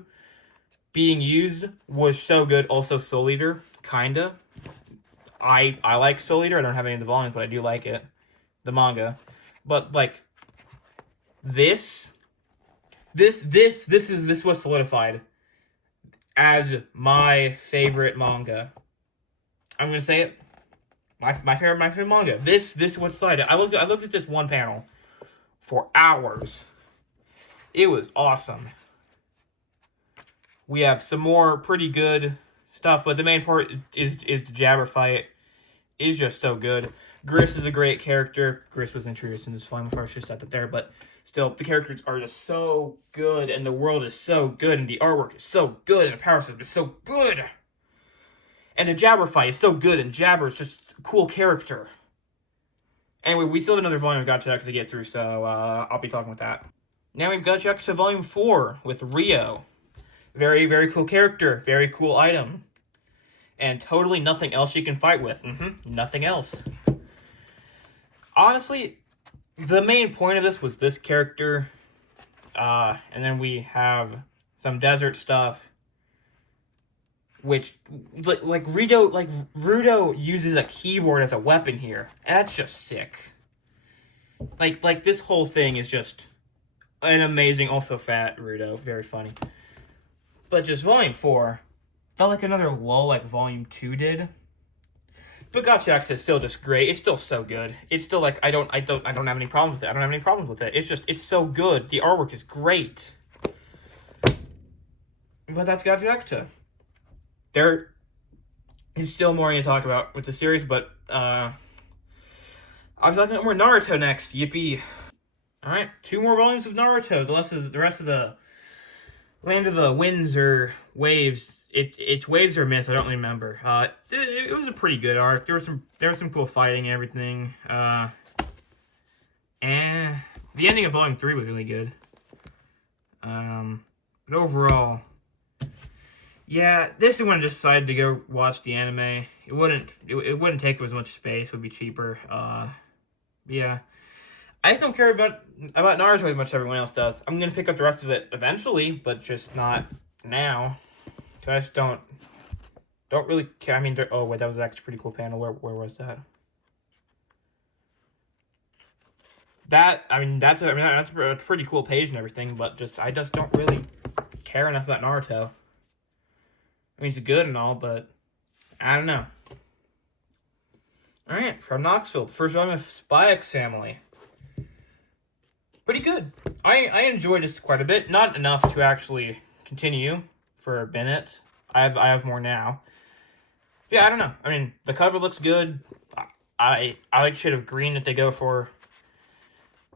being used was so good. Also, Soul Eater, kinda. I like Soul Eater. I don't have any of the volumes, but I do like it, the manga. But like, this was solidified as my favorite manga. I'm gonna say it. My favorite manga. This was decided. I looked at this one panel for hours. It was awesome. We have some more pretty good stuff, but the main part is the Jabber fight. Is just so good. Gris is a great character. Gris was introduced in this film. I should have said that there, but still, the characters are just so good, and the world is so good, and the artwork is so good, and the power system is so good. And the Jabber fight is so good, and Jabber is just a cool character. Anyway, we still have another volume of Gachiakata to get through, so I'll be talking with that. Now we've got Gachiakata Volume 4 with Rio. Very, very cool character. Very cool item. And totally nothing else you can fight with. Nothing else. Honestly, the main point of this was this character. And then we have some desert stuff. Which, like Ruto uses a keyboard as a weapon here. And that's just sick. Like this whole thing is just an amazing, also fat Ruto. Very funny. But just Volume 4 felt like another lull like Volume 2 did. But Gachiakata is still just great. It's still so good. It's still like, I don't have any problems with it. I don't have any problems with it. It's so good. The artwork is great. But that's Gachiakata. There is still more to talk about with the series, but I'm talking about more Naruto next. Yippee. Alright, 2 more volumes of Naruto. The rest of the Land of the Winds or Waves. It's Waves or Myth, I don't remember. It was a pretty good arc. There was some cool fighting and everything. And the ending of Volume 3 was really good. But overall, yeah, this is when I decided to go watch the anime. It wouldn't take as much space. It would be cheaper. Yeah. I just don't care about Naruto as much as everyone else does. I'm gonna pick up the rest of it eventually, but just not now. So I just don't really care. I mean, oh wait, that was actually a pretty cool panel. Where was that? That's a pretty cool page and everything, but I just don't really care enough about Naruto. I mean, it's good and all, but I don't know. Alright, from Knoxville, first volume of Spy X Family. Pretty good. I enjoyed this quite a bit. Not enough to actually continue for a minute. I have more now. Yeah, I don't know. I mean, the cover looks good. I like the shade of green that they go for.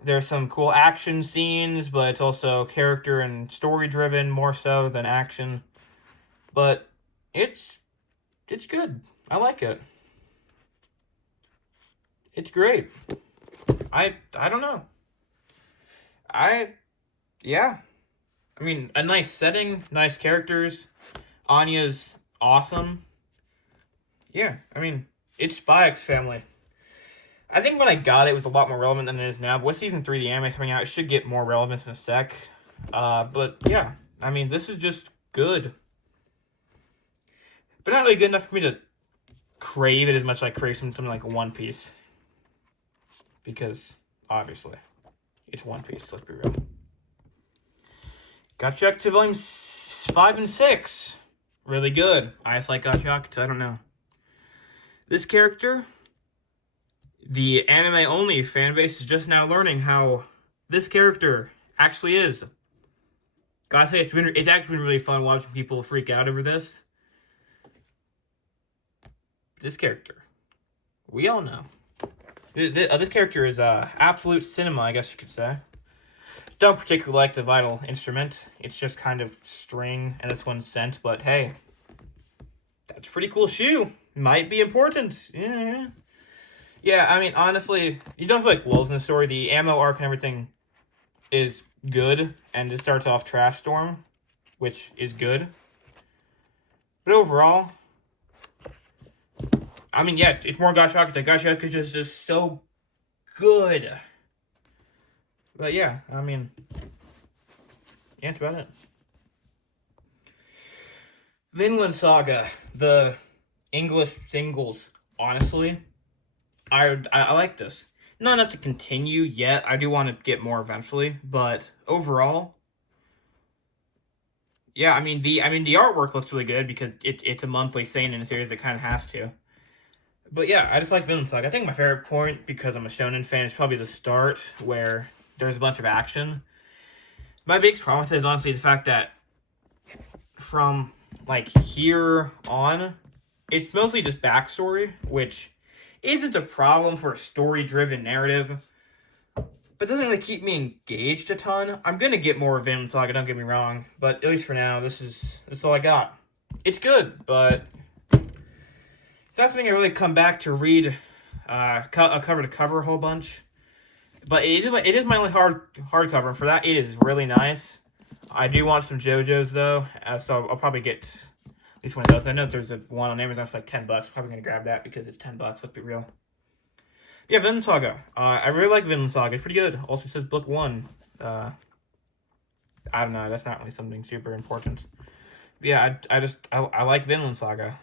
There's some cool action scenes, but it's also character and story driven more so than action. But it's good. I like it. It's great. I don't know. Yeah. I mean, a nice setting, nice characters. Anya's awesome. Yeah, I mean, it's Spy X Family. I think when I got it, it was a lot more relevant than it is now. But with Season 3, the anime coming out, it should get more relevant in a sec. But yeah, I mean, this is just good. But not really good enough for me to crave it as much as I crave something like One Piece. Because, obviously, it's One Piece, let's be real. Got to volumes 5 and 6. Really good. I just like Gachaku, I don't know. This character, the anime-only fanbase is just now learning how this character actually is. Gotta say, it's actually been really fun watching people freak out over this. This character, we all know. This character is absolute cinema, I guess you could say. Don't particularly like the vital instrument. It's just kind of string, and this one's scent, but hey. That's a pretty cool shoe. Might be important. Yeah. Yeah, I mean, honestly, you don't feel like lulls in the story. The ammo arc and everything is good, and it starts off Trash Storm, which is good. But overall, I mean, yeah, it's more Gachaku. Gachaku is just so good. But yeah, I mean, yeah, that's about it. Vinland Saga, the English singles, honestly, I like this. Not enough to continue yet. I do want to get more eventually, but overall, yeah, I mean the artwork looks really good because it's a monthly seinen series. It kind of has to. But yeah, I just like Vinland Saga. I think my favorite point, because I'm a shonen fan, is probably the start where there's a bunch of action. My biggest problem with it is honestly the fact that from like here on, it's mostly just backstory, which isn't a problem for a story-driven narrative, but doesn't really keep me engaged a ton. I'm gonna get more of Vinland Saga, don't get me wrong, but at least for now, this is all I got. It's good, but it's not something I really come back to read cover to cover a whole bunch. But it is my only hardcover, and for that, it is really nice. I do want some JoJo's, though, so I'll probably get at least one of those. I know there's one on Amazon for like $10. Probably going to grab that because it's $10, let's be real. Yeah, Vinland Saga. I really like Vinland Saga. It's pretty good. Also says book 1. I don't know. That's not really something super important. But yeah, I like Vinland Saga.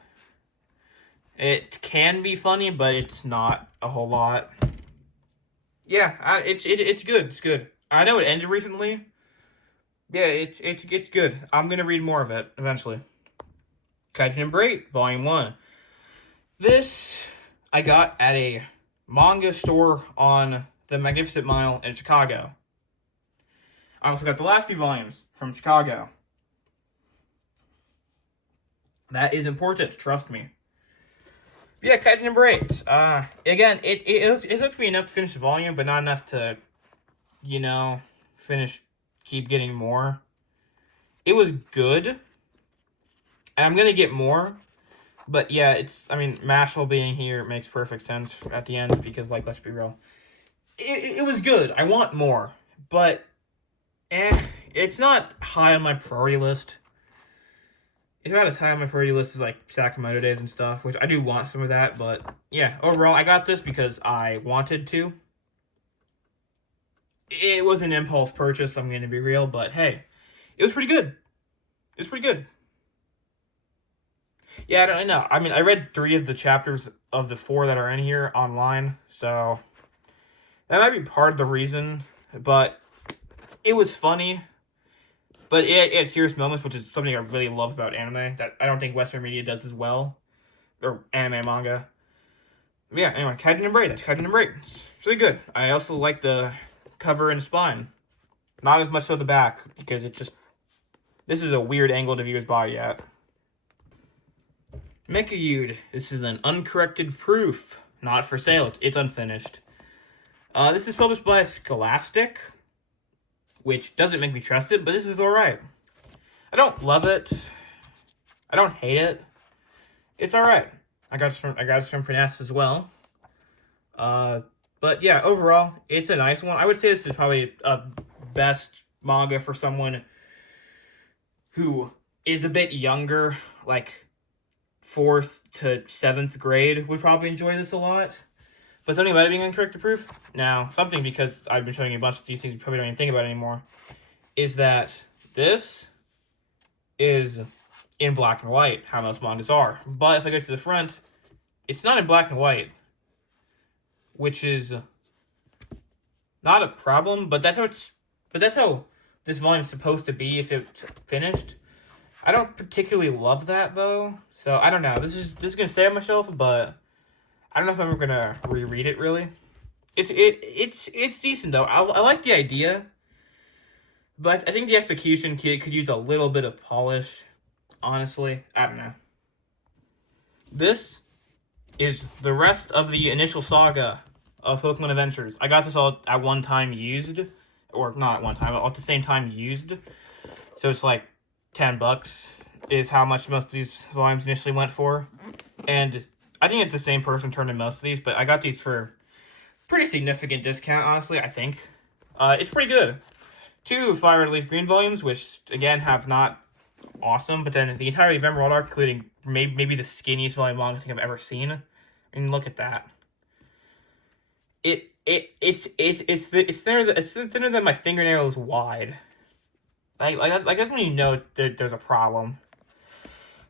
It can be funny, but it's not a whole lot. Yeah, it's good. It's good. I know it ended recently. Yeah, it's good. I'm gonna read more of it eventually. Kaijin Braid, Volume 1. This I got at a manga store on the Magnificent Mile in Chicago. I also got the last few volumes from Chicago. That is important, trust me. Yeah, Kaijin Braid. Again, it took me enough to finish the volume, but not enough to, keep getting more. It was good, and I'm gonna get more, but yeah, Mashal being here makes perfect sense at the end, because, like, let's be real, it was good. I want more, but it's not high on my priority list. It's about as high on my priority list as, like, Sakamoto Days and stuff, which I do want some of that, but yeah, overall, I got this because I wanted to. It was an impulse purchase, I'm going to be real, but hey, it was pretty good. It was pretty good. Yeah, I don't know. I mean, I read 3 of the chapters of the 4 that are in here online, so that might be part of the reason, but it was funny. But it had serious moments, which is something I really love about anime that I don't think Western media does as well. Or anime manga. But yeah, anyway, Kaijin Braid. That's Kaijin Braid. It's really good. I also like the cover and spine. Not as much so the back, because this is a weird angle to view his body at. Mechayude. This is an uncorrected proof. Not for sale. It's unfinished. This is published by Scholastic, which doesn't make me trust it, but this is alright. I don't love it. I don't hate it. It's alright. I got this from Press as well. But yeah, overall, it's a nice one. I would say this is probably a best manga for someone who is a bit younger, like 4th to 7th grade would probably enjoy this a lot. But something about it being incorrect to proof? Now, something, because I've been showing you a bunch of these things you probably don't even think about anymore, is that this is in black and white, how most mangas are. But if I go to the front, it's not in black and white, which is not a problem, but that's how this volume is supposed to be if it's finished. I don't particularly love that though, so I don't know. This is gonna stay on my shelf, but I don't know if I'm ever gonna reread it. Really, it's decent though. I like the idea, but I think the execution could use a little bit of polish. Honestly, I don't know. This is the rest of the initial saga of Pokemon Adventures. I got this all at one time used, or not at one time, but at the same time used. So it's like $10 is how much most of these volumes initially went for. And I think it's the same person turned in most of these, but I got these for pretty significant discount, honestly, I think. It's pretty good. 2 Fire Leaf Green volumes, which, again, have not awesome, but then the entirety of Emerald Arc, including maybe the skinniest volume manga I think I've ever seen. I mean, look at that. It's thinner than my fingernail is wide. Like that's when you know there's a problem.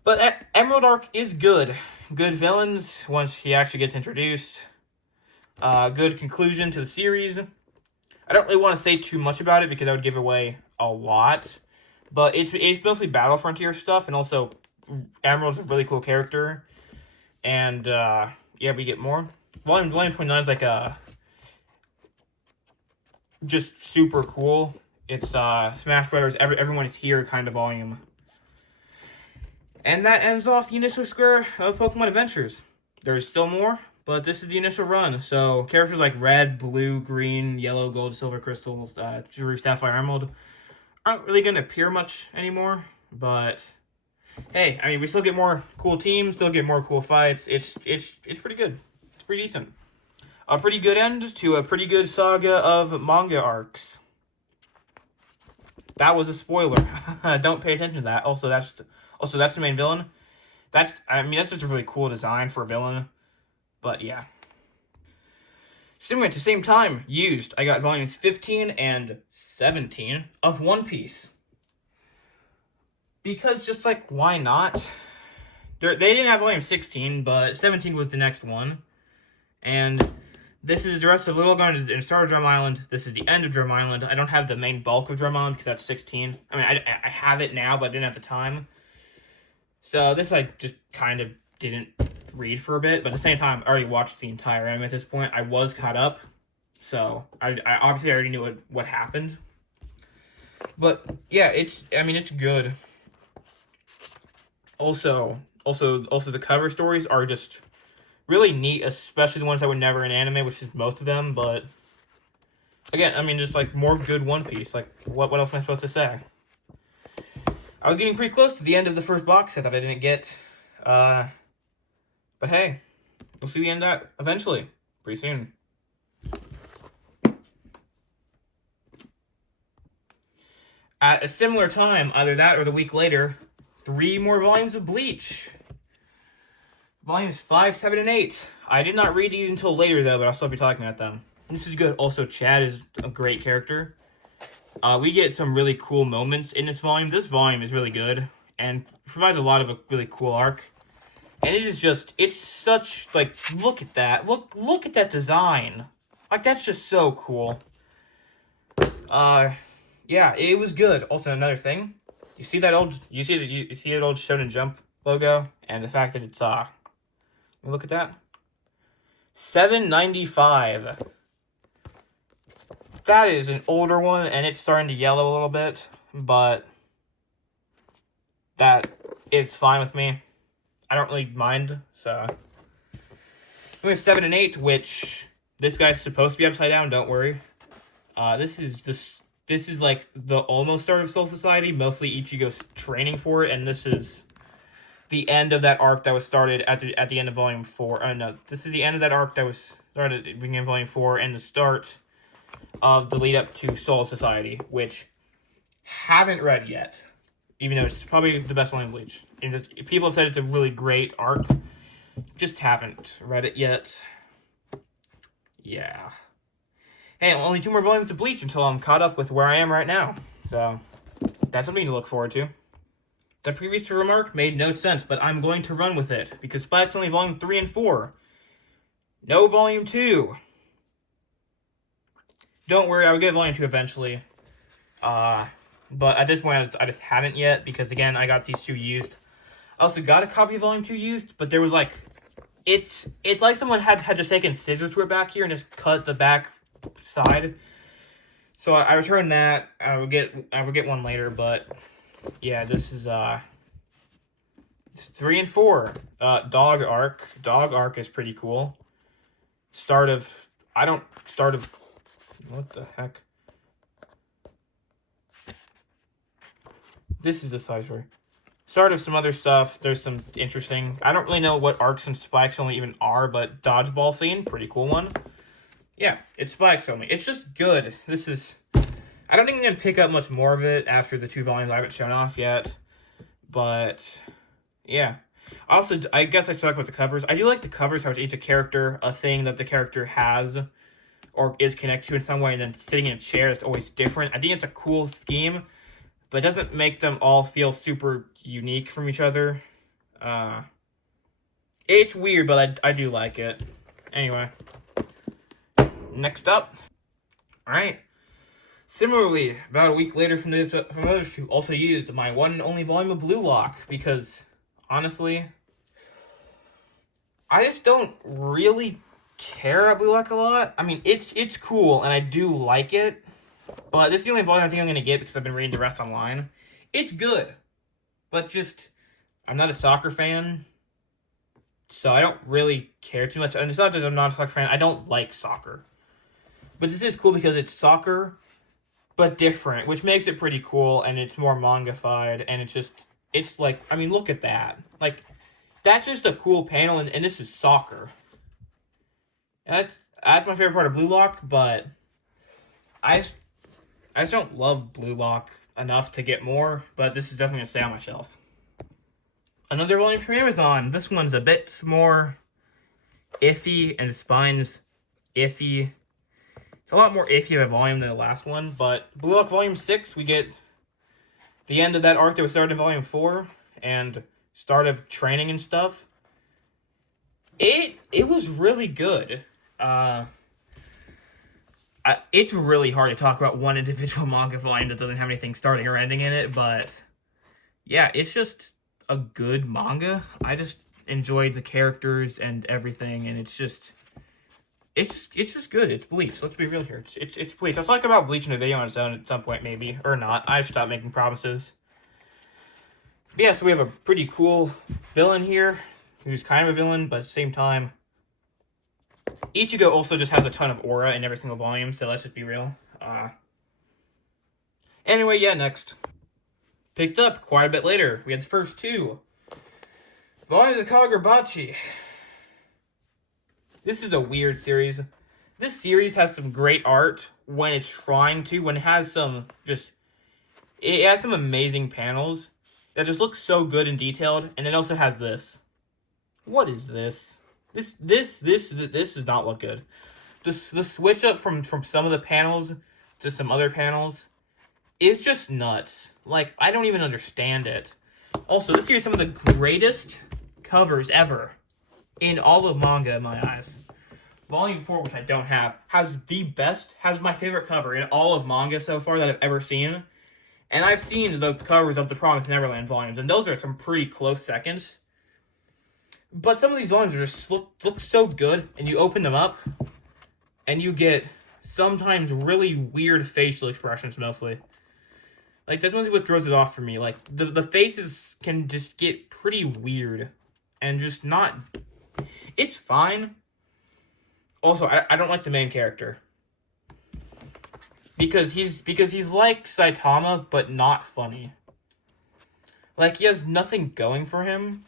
But Emerald Arc is good. Good villains once he actually gets introduced. Good conclusion to the series. I don't really want to say too much about it because I would give away a lot. But it's mostly Battle Frontier stuff, and also Emerald's a really cool character. And yeah, we get more. Volume 29 is like just super cool. It's Smash Brothers, everyone is here kind of volume. And that ends off the initial square of Pokemon Adventures. There's still more, but this is the initial run. So characters like Red, Blue, Green, Yellow, Gold, Silver, Crystal, Drew, Sapphire, Emerald aren't really going to appear much anymore. But hey, I mean, we still get more cool teams, still get more cool fights. It's pretty good. It's pretty decent. A pretty good end to a pretty good saga of manga arcs. That was a spoiler. Don't pay attention to that. Also, that's the main villain. That's just a really cool design for a villain. But yeah. Similar at the same time, used, I got volumes 15 and 17 of One Piece. Because just like, why not? They didn't have volume 16, but 17 was the next one. And this is the rest of Little Gun and Star of Drum Island. This is the end of Drum Island. I don't have the main bulk of Drum Island because that's 16. I mean, I have it now, but I didn't have the time. So this I just kind of didn't read for a bit. But at the same time, I already watched the entire anime at this point. I was caught up. So I obviously already knew what happened. But yeah, it's good. Also the cover stories are just really neat, especially the ones that were never in anime, which is most of them, but again, I mean, just like more good One Piece. Like, what else am I supposed to say? I was getting pretty close to the end of the first box set that I didn't get. But hey, we'll see the end of that eventually, pretty soon. At a similar time, either that or the week later, 3 more volumes of Bleach. Volumes 5, 7, and 8. I did not read these until later, though, but I'll still be talking about them. This is good. Also, Chad is a great character. We get some really cool moments in this volume. This volume is really good and provides a lot of a really cool arc. And it is just, it's such, like, look at that. Look at that design. Like, that's just so cool. Yeah, it was good. Also, another thing. You see that old Shonen Jump logo? And the fact that it's, look at that. $7.95. That is an older one, and it's starting to yellow a little bit, but that is fine with me. I don't really mind, so. We have 7 and 8, which this guy's supposed to be upside down, don't worry. This is like the almost start of Soul Society, mostly Ichigo's training for it, and this is the end of that arc that was started at the end of Volume 4. No, this is the end of that arc that was started at the beginning of Volume 4 and the start of the lead up to Soul Society, which haven't read yet, even though it's probably the best one in Bleach. And people have said it's a really great arc, just haven't read it yet. Yeah. Hey, only 2 more volumes of Bleach until I'm caught up with where I am right now. So, that's something to look forward to. The previous remark made no sense, but I'm going to run with it, because Spike's only Volume 3 and 4. No Volume 2. Don't worry, I will get Volume 2 eventually. But at this point, I just haven't yet, because again, I got these 2 used. I also got a copy of Volume 2 used, but there was like... It's like someone had just taken scissors to it back here and just cut the back side. So I returned that. I would get one later, but yeah, this is it's 3 and 4. Dog arc. Dog arc is pretty cool. Start of what the heck? This is the side story. Start of some other stuff. There's some interesting... I don't really know what arcs and spikes only even are, but dodgeball scene, pretty cool one. Yeah, it's spikes only. It's just good. This is... I don't think I'm going to pick up much more of it after the 2 volumes I haven't shown off yet. But, yeah. Also, I guess I should talk about the covers. I do like the covers, how it's each a character, a thing that the character has or is connected to in some way, and then sitting in a chair that's always different. I think it's a cool scheme, but it doesn't make them all feel super unique from each other. It's weird, but I do like it. Anyway. Next up. Alright. Similarly, about a week later from others who also used my one and only volume of Blue Lock, because, honestly, I just don't really care about Blue Lock a lot. I mean, it's cool, and I do like it, but this is the only volume I think I'm going to get because I've been reading the rest online. It's good, but just, I'm not a soccer fan, so I don't really care too much. And it's not just I'm not a soccer fan, I don't like soccer. But this is cool because it's soccer, but different, which makes it pretty cool, and it's more manga-fied, and it's like, I mean, look at that. Like, that's just a cool panel, and this is soccer. And that's my favorite part of Blue Lock, but I just don't love Blue Lock enough to get more, but this is definitely going to stay on my shelf. Another volume from Amazon. This one's a bit more iffy, and the spine's iffy. It's a lot more iffy of a volume than the last one, but Blue Lock Volume 6, we get the end of that arc that was started in Volume 4, and start of training and stuff. It was really good. It's really hard to talk about one individual manga volume that doesn't have anything starting or ending in it, but yeah, it's just a good manga. I just enjoyed the characters and everything, and it's just good. It's Bleach. Let's be real here. It's Bleach. I'll talk about Bleach in a video on its own at some point, maybe, or not. I should stop making promises. But yeah, so we have a pretty cool villain here, who's kind of a villain, but at the same time, Ichigo also just has a ton of aura in every single volume, so let's just be real. Anyway, yeah, next. Picked up quite a bit later. We had the first 2 volumes of Kagurabachi. This is a weird series. This series has some great art when it's trying to, when it has some it has some amazing panels that just look so good and detailed, and it also has this. What is this? This does not look good. The switch up from some of the panels to some other panels is just nuts. Like, I don't even understand it. Also, this series is some of the greatest covers ever in all of manga in my eyes. Volume 4, which I don't have, has my favorite cover in all of manga so far that I've ever seen. And I've seen the covers of the Promised Neverland volumes, and those are some pretty close seconds. But some of these volumes are just look so good, and you open them up, and you get sometimes really weird facial expressions mostly. Like, that's mostly what throws it off for me. Like, the faces can just get pretty weird, and just not... It's fine. Also, I don't like the main character. Because he's like Saitama, but not funny. Like, he has nothing going for him.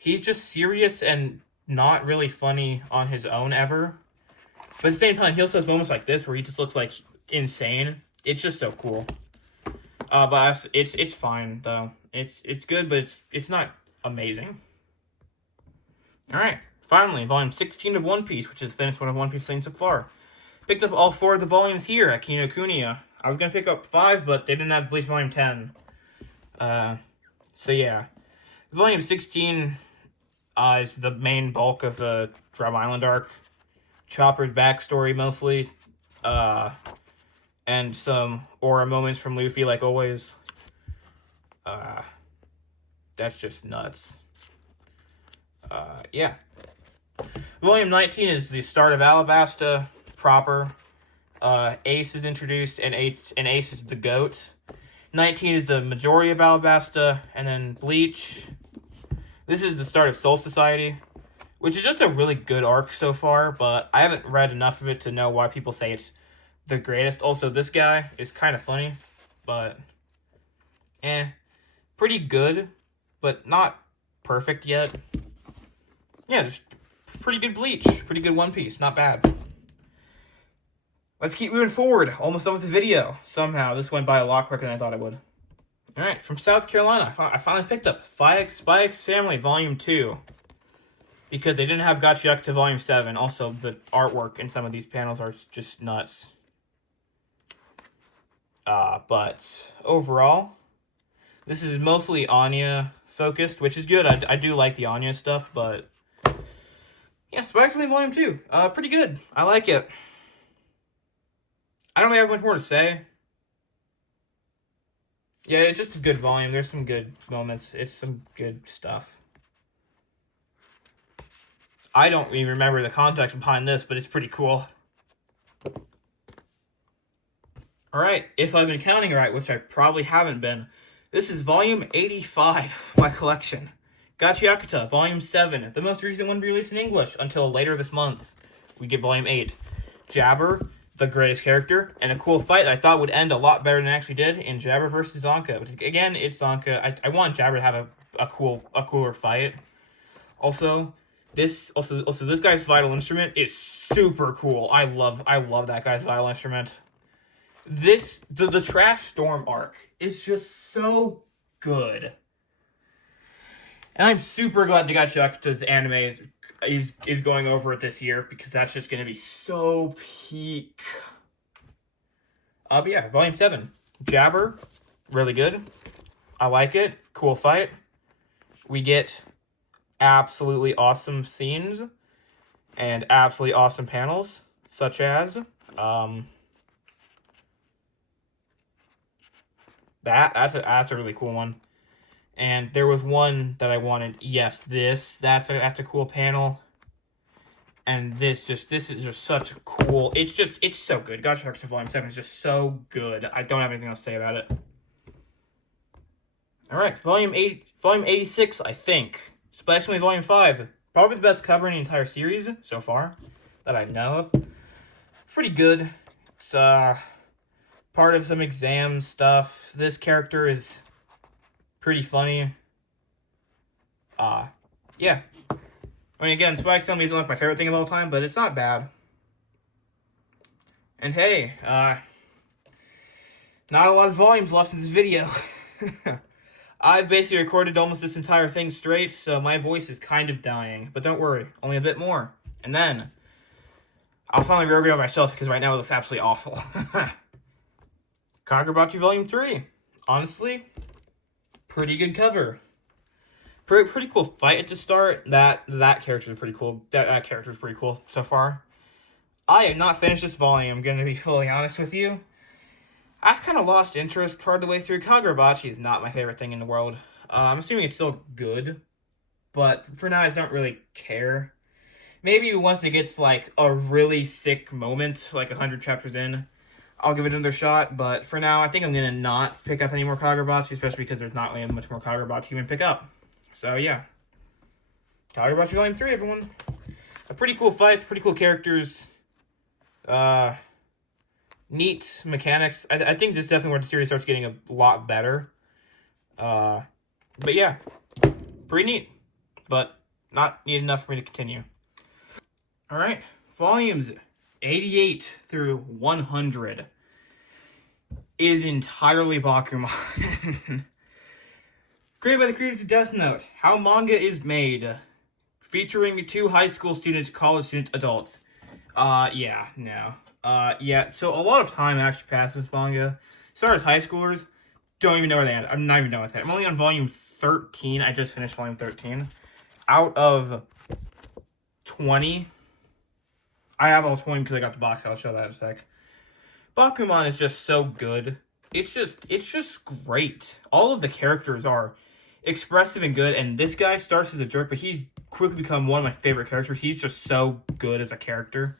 He's just serious and not really funny on his own ever. But at the same time, he also has moments like this where he just looks like insane. It's just so cool. But it's fine though. It's good, but it's not amazing. All right, finally, volume 16 of One Piece, which is the finished one of One Piece seen so far. Picked up all 4 of the volumes here at Kinokuniya. I was gonna pick up 5, but they didn't have Bleach Volume 10. So yeah, Volume 16 is the main bulk of the Drum Island arc. Chopper's backstory mostly, and some aura moments from Luffy, like always. That's just nuts. Yeah. Volume 19 is the start of Alabasta proper. Ace is introduced, and Ace is the GOAT. 19 is the majority of Alabasta, and then Bleach. This is the start of Soul Society, which is just a really good arc so far, but I haven't read enough of it to know why people say it's the greatest. Also, this guy is kind of funny, but pretty good, but not perfect yet. Yeah, just pretty good Bleach, pretty good One Piece, not bad. Let's keep moving forward. Almost done with the video. Somehow, this went by a lot quicker than I thought it would. Alright, from South Carolina, I finally picked up Spy X Family Volume 2. Because they didn't have Gachiakuta Volume 7. Also, the artwork in some of these panels are just nuts. But overall, this is mostly Anya focused, which is good. I do like the Anya stuff, but yeah, Spy X Family Volume 2. Pretty good. I like it. I don't really have much more to say. Yeah, it's just a good volume. There's some good moments. It's some good stuff. I don't even remember the context behind this, but it's pretty cool. Alright, if I've been counting right, which I probably haven't been, this is volume 85 of my collection. Gachiakuta, volume 7, the most recent one to be released in English until later this month. We get volume 8. Jabber, the greatest character, and a cool fight that I thought would end a lot better than it actually did in Jabber versus Zonka. But again, it's Zonka. I want Jabber to have a cooler fight. Also, this guy's vital instrument is super cool. I love that guy's vital instrument. The Trash Storm arc is just so good. And I'm super glad the Gachiakuta's anime is going over it this year, because that's just going to be so peak. But yeah, Volume 7. Jabber, really good. I like it. Cool fight. We get absolutely awesome scenes and absolutely awesome panels, such as that's a really cool one. And there was one that I wanted. Yes, that's a cool panel. And this is just such a cool. It's so good. Gachiakuta Volume 7 is just so good. I don't have anything else to say about it. All right, volume 86, I think. Spy X Family Volume 5, probably the best cover in the entire series so far that I know of. Pretty good. It's part of some exam stuff. This character is pretty funny. Yeah. I mean, again, Spy X Family isn't like my favorite thing of all time, but it's not bad. And hey, not a lot of volumes left in this video. I've basically recorded almost this entire thing straight, so my voice is kind of dying. But don't worry, only a bit more. And then I'll finally reorganize myself, because right now it looks absolutely awful. Kagurabachi Volume 3. Honestly, pretty good cover. Pretty cool fight at the start. That character is pretty cool. That character is pretty cool so far. I have not finished this volume, I'm going to be fully honest with you. I just kind of lost interest part of the way through. Kagurabachi is not my favorite thing in the world. I'm assuming it's still good, but for now I don't really care. Maybe once it gets like a really sick moment, like 100 chapters in, I'll give it another shot. But for now, I think I'm going to not pick up any more Kagurabachi, especially because there's not really much more Kagurabachi you can pick up. So yeah, Kagurabachi Volume 3, everyone. A pretty cool fight, pretty cool characters. Neat mechanics. I think this is definitely where the series starts getting a lot better. But yeah, pretty neat. but not neat enough for me to continue. Alright, volumes 88 through 100 is entirely Bakuman. Created by the creators of Death Note, how manga is made, featuring 2 high school students, college students, adults. Yeah, so a lot of time actually passed this manga. As far as high schoolers, don't even know where they are. I'm not even done with it. I'm only on volume 13. I just finished volume 13. Out of 20. I have all 20 because I got the box. I'll show that in a sec. Bakuman is just so good. It's just great. All of the characters are expressive and good, and this guy starts as a jerk, but he's quickly become one of my favorite characters. He's just so good as a character.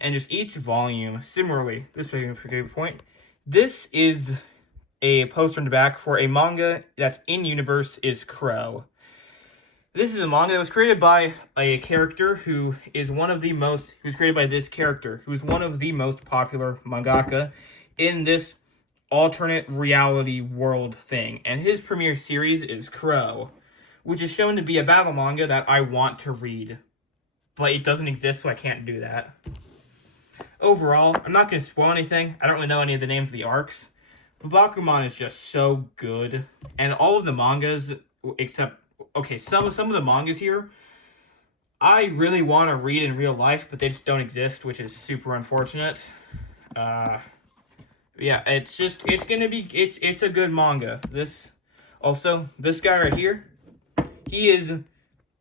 And just each volume, similarly, this is a good point. This is a poster in the back for a manga that's in universe is Crow. This is a manga that was created by a character who is one of the most, who's created by this character, who's one of the most popular mangaka in this alternate reality world thing. And his premiere series is Crow, which is shown to be a battle manga that I want to read. But it doesn't exist, so I can't do that. Overall, I'm not going to spoil anything. I don't really know any of the names of the arcs. But Bakuman is just so good. And all of the mangas, except, okay, some of the mangas here, I really want to read in real life, but they just don't exist, which is super unfortunate. Yeah, it's a good manga. This guy right here, he is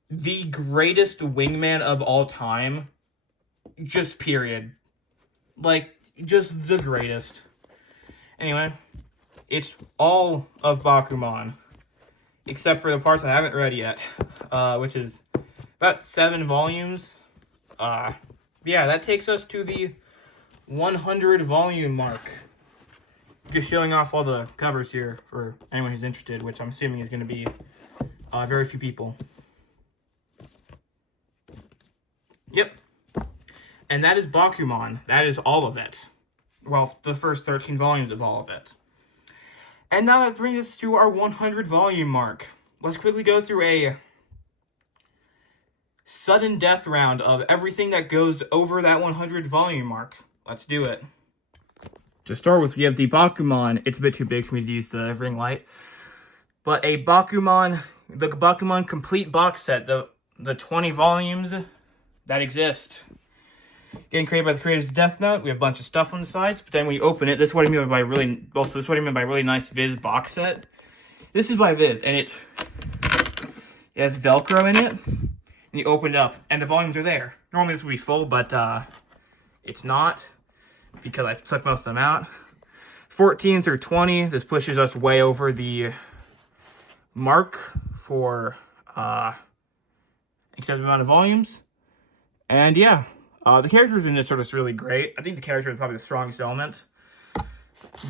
the greatest wingman of all time. Just period. Like, just the greatest. Anyway, it's all of Bakuman, except for the parts I haven't read yet, which is about 7 volumes. Yeah, that takes us to the 100 volume mark. Just showing off all the covers here for anyone who's interested, which I'm assuming is going to be very few people. Yep. And that is Bakuman. That is all of it. Well, the first 13 volumes of all of it. And now that brings us to our 100 volume mark. Let's quickly go through a sudden death round of everything that goes over that 100 volume mark. Let's do it. To start with, we have the Bakuman. It's a bit too big for me to use the ring light. But the Bakuman complete box set, the 20 volumes that exist. Getting created by the creators of Death Note. We have a bunch of stuff on the sides, but then when you open it, this is what I mean by really nice Viz box set. This is by Viz, and it has Velcro in it. And you open it up, and the volumes are there. Normally this would be full, but it's not, because I took most of them out. 14 through 20, this pushes us way over the mark for accepted amount of volumes. And yeah, the characters in this are just really great. I think the character is probably the strongest element.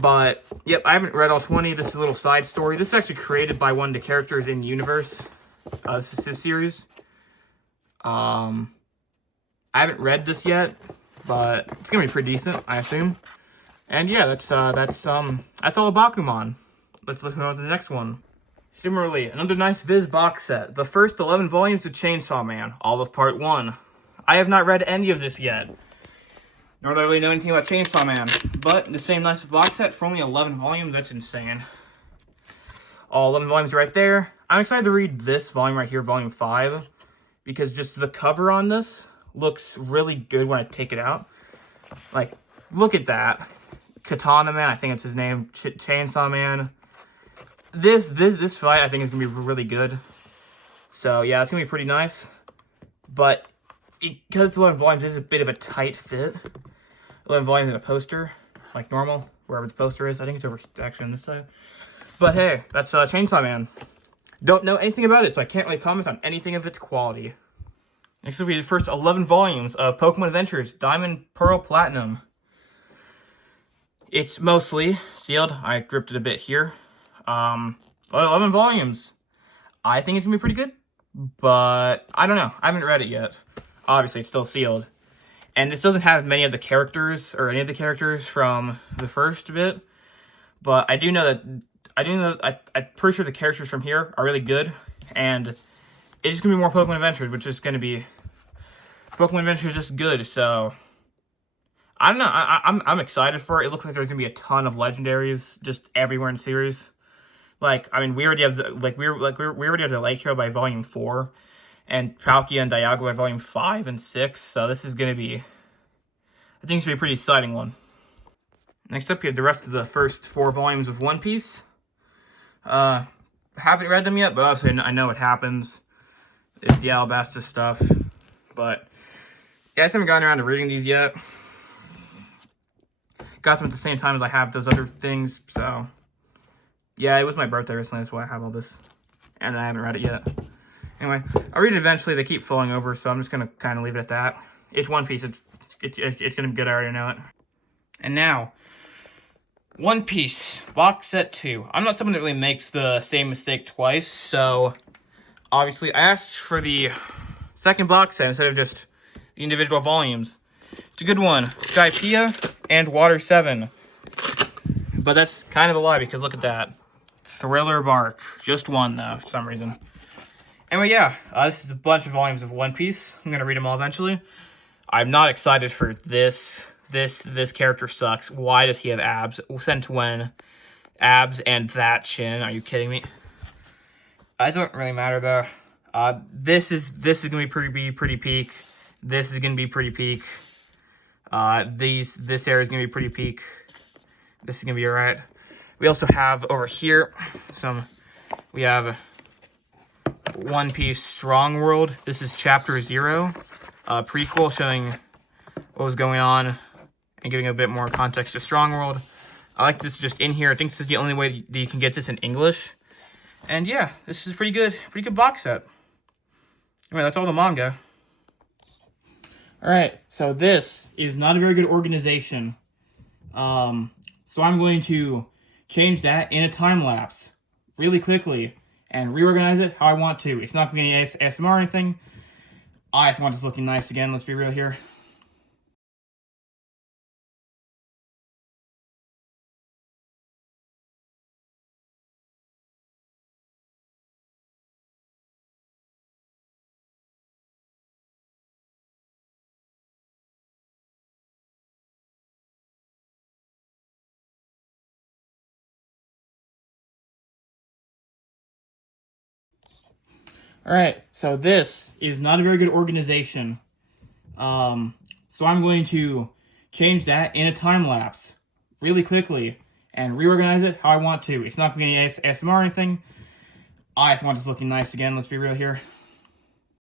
But, yep, I haven't read all 20. This is a little side story. This is actually created by one of the characters in Universe. This is his series. I haven't read this yet, but it's gonna be pretty decent, I assume. And yeah, that's all about Bakuman. Let's move on to the next one. Similarly, another nice Viz box set. The first 11 volumes of Chainsaw Man, all of Part 1. I have not read any of this yet, nor do I really know anything about Chainsaw Man, but the same nice box set for only 11 volumes, that's insane. All 11 volumes right there. I'm excited to read this volume right here, volume 5, because just the cover on this looks really good when I take it out. Like, look at that. Katana Man, I think it's his name, Chainsaw Man. This fight, I think, is going to be really good. So, yeah, it's going to be pretty nice. But because 11 volumes is a bit of a tight fit, 11 volumes in a poster, like normal, wherever the poster is. I think it's over actually on this side. But hey, that's Chainsaw Man. Don't know anything about it, so I can't really comment on anything of its quality. Next will be the first 11 volumes of Pokemon Adventures, Diamond, Pearl, Platinum. It's mostly sealed. I gripped it a bit here. 11 volumes. I think it's going to be pretty good, but I don't know. I haven't read it yet. Obviously, it's still sealed. And this doesn't have many of the characters, or any of the characters from the first bit, but I'm pretty sure the characters from here are really good, and it's just gonna be more Pokemon Adventures, which is gonna be Pokemon Adventures just good. So I don't know. I'm excited for it. It looks like there's gonna be a ton of legendaries just everywhere in the series. Like, I mean, we already have we already have the Lake Trail by Volume 4, and Palkia and Dialga by Volume 5 and 6. So this is gonna be, I think it's gonna be a pretty exciting one. Next up, you have the rest of the first 4 volumes of One Piece. Haven't read them yet, but obviously I know what happens. It's the Alabasta stuff, but yeah, I just haven't gotten around to reading these yet. Got them at the same time as I have those other things, so yeah, it was my birthday recently, that's why I have all this, and I haven't read it yet. Anyway, I'll read it eventually. They keep falling over, so I'm just gonna kind of leave it at that. It's One Piece. It's gonna be good. I already know it. And now, One Piece Box Set 2. I'm not someone that really makes the same mistake twice, so obviously I asked for the second box set instead of just the individual volumes. It's a good one. Skypiea and Water 7. But that's kind of a lie, because look at that. Thriller Bark. Just one, though, for some reason. Anyway, yeah. This is a bunch of volumes of One Piece. I'm going to read them all eventually. I'm not excited for this. This character sucks. Why does he have abs? Since when? Abs and that chin. Are you kidding me? It doesn't really matter, though. This is going to be pretty peak. This is going to be pretty peak. This area is going to be pretty peak. This is going to be alright. We also have over here we have One Piece Strong World. This is Chapter 0, prequel showing what was going on and giving a bit more context to Strong World. I like this just in here. I think this is the only way that you can get this in English. And yeah, this is pretty good box set. Anyway, that's all the manga. Alright, so this is not a very good organization. So I'm going to change that in a time lapse really quickly and reorganize it how I want to. It's not going to be ASMR or anything. I just want this looking nice again, let's be real here. Alright, so this is not a very good organization. So I'm going to change that in a time lapse really quickly and reorganize it how I want to. It's not going to be ASMR or anything. I just want this looking nice again, let's be real here.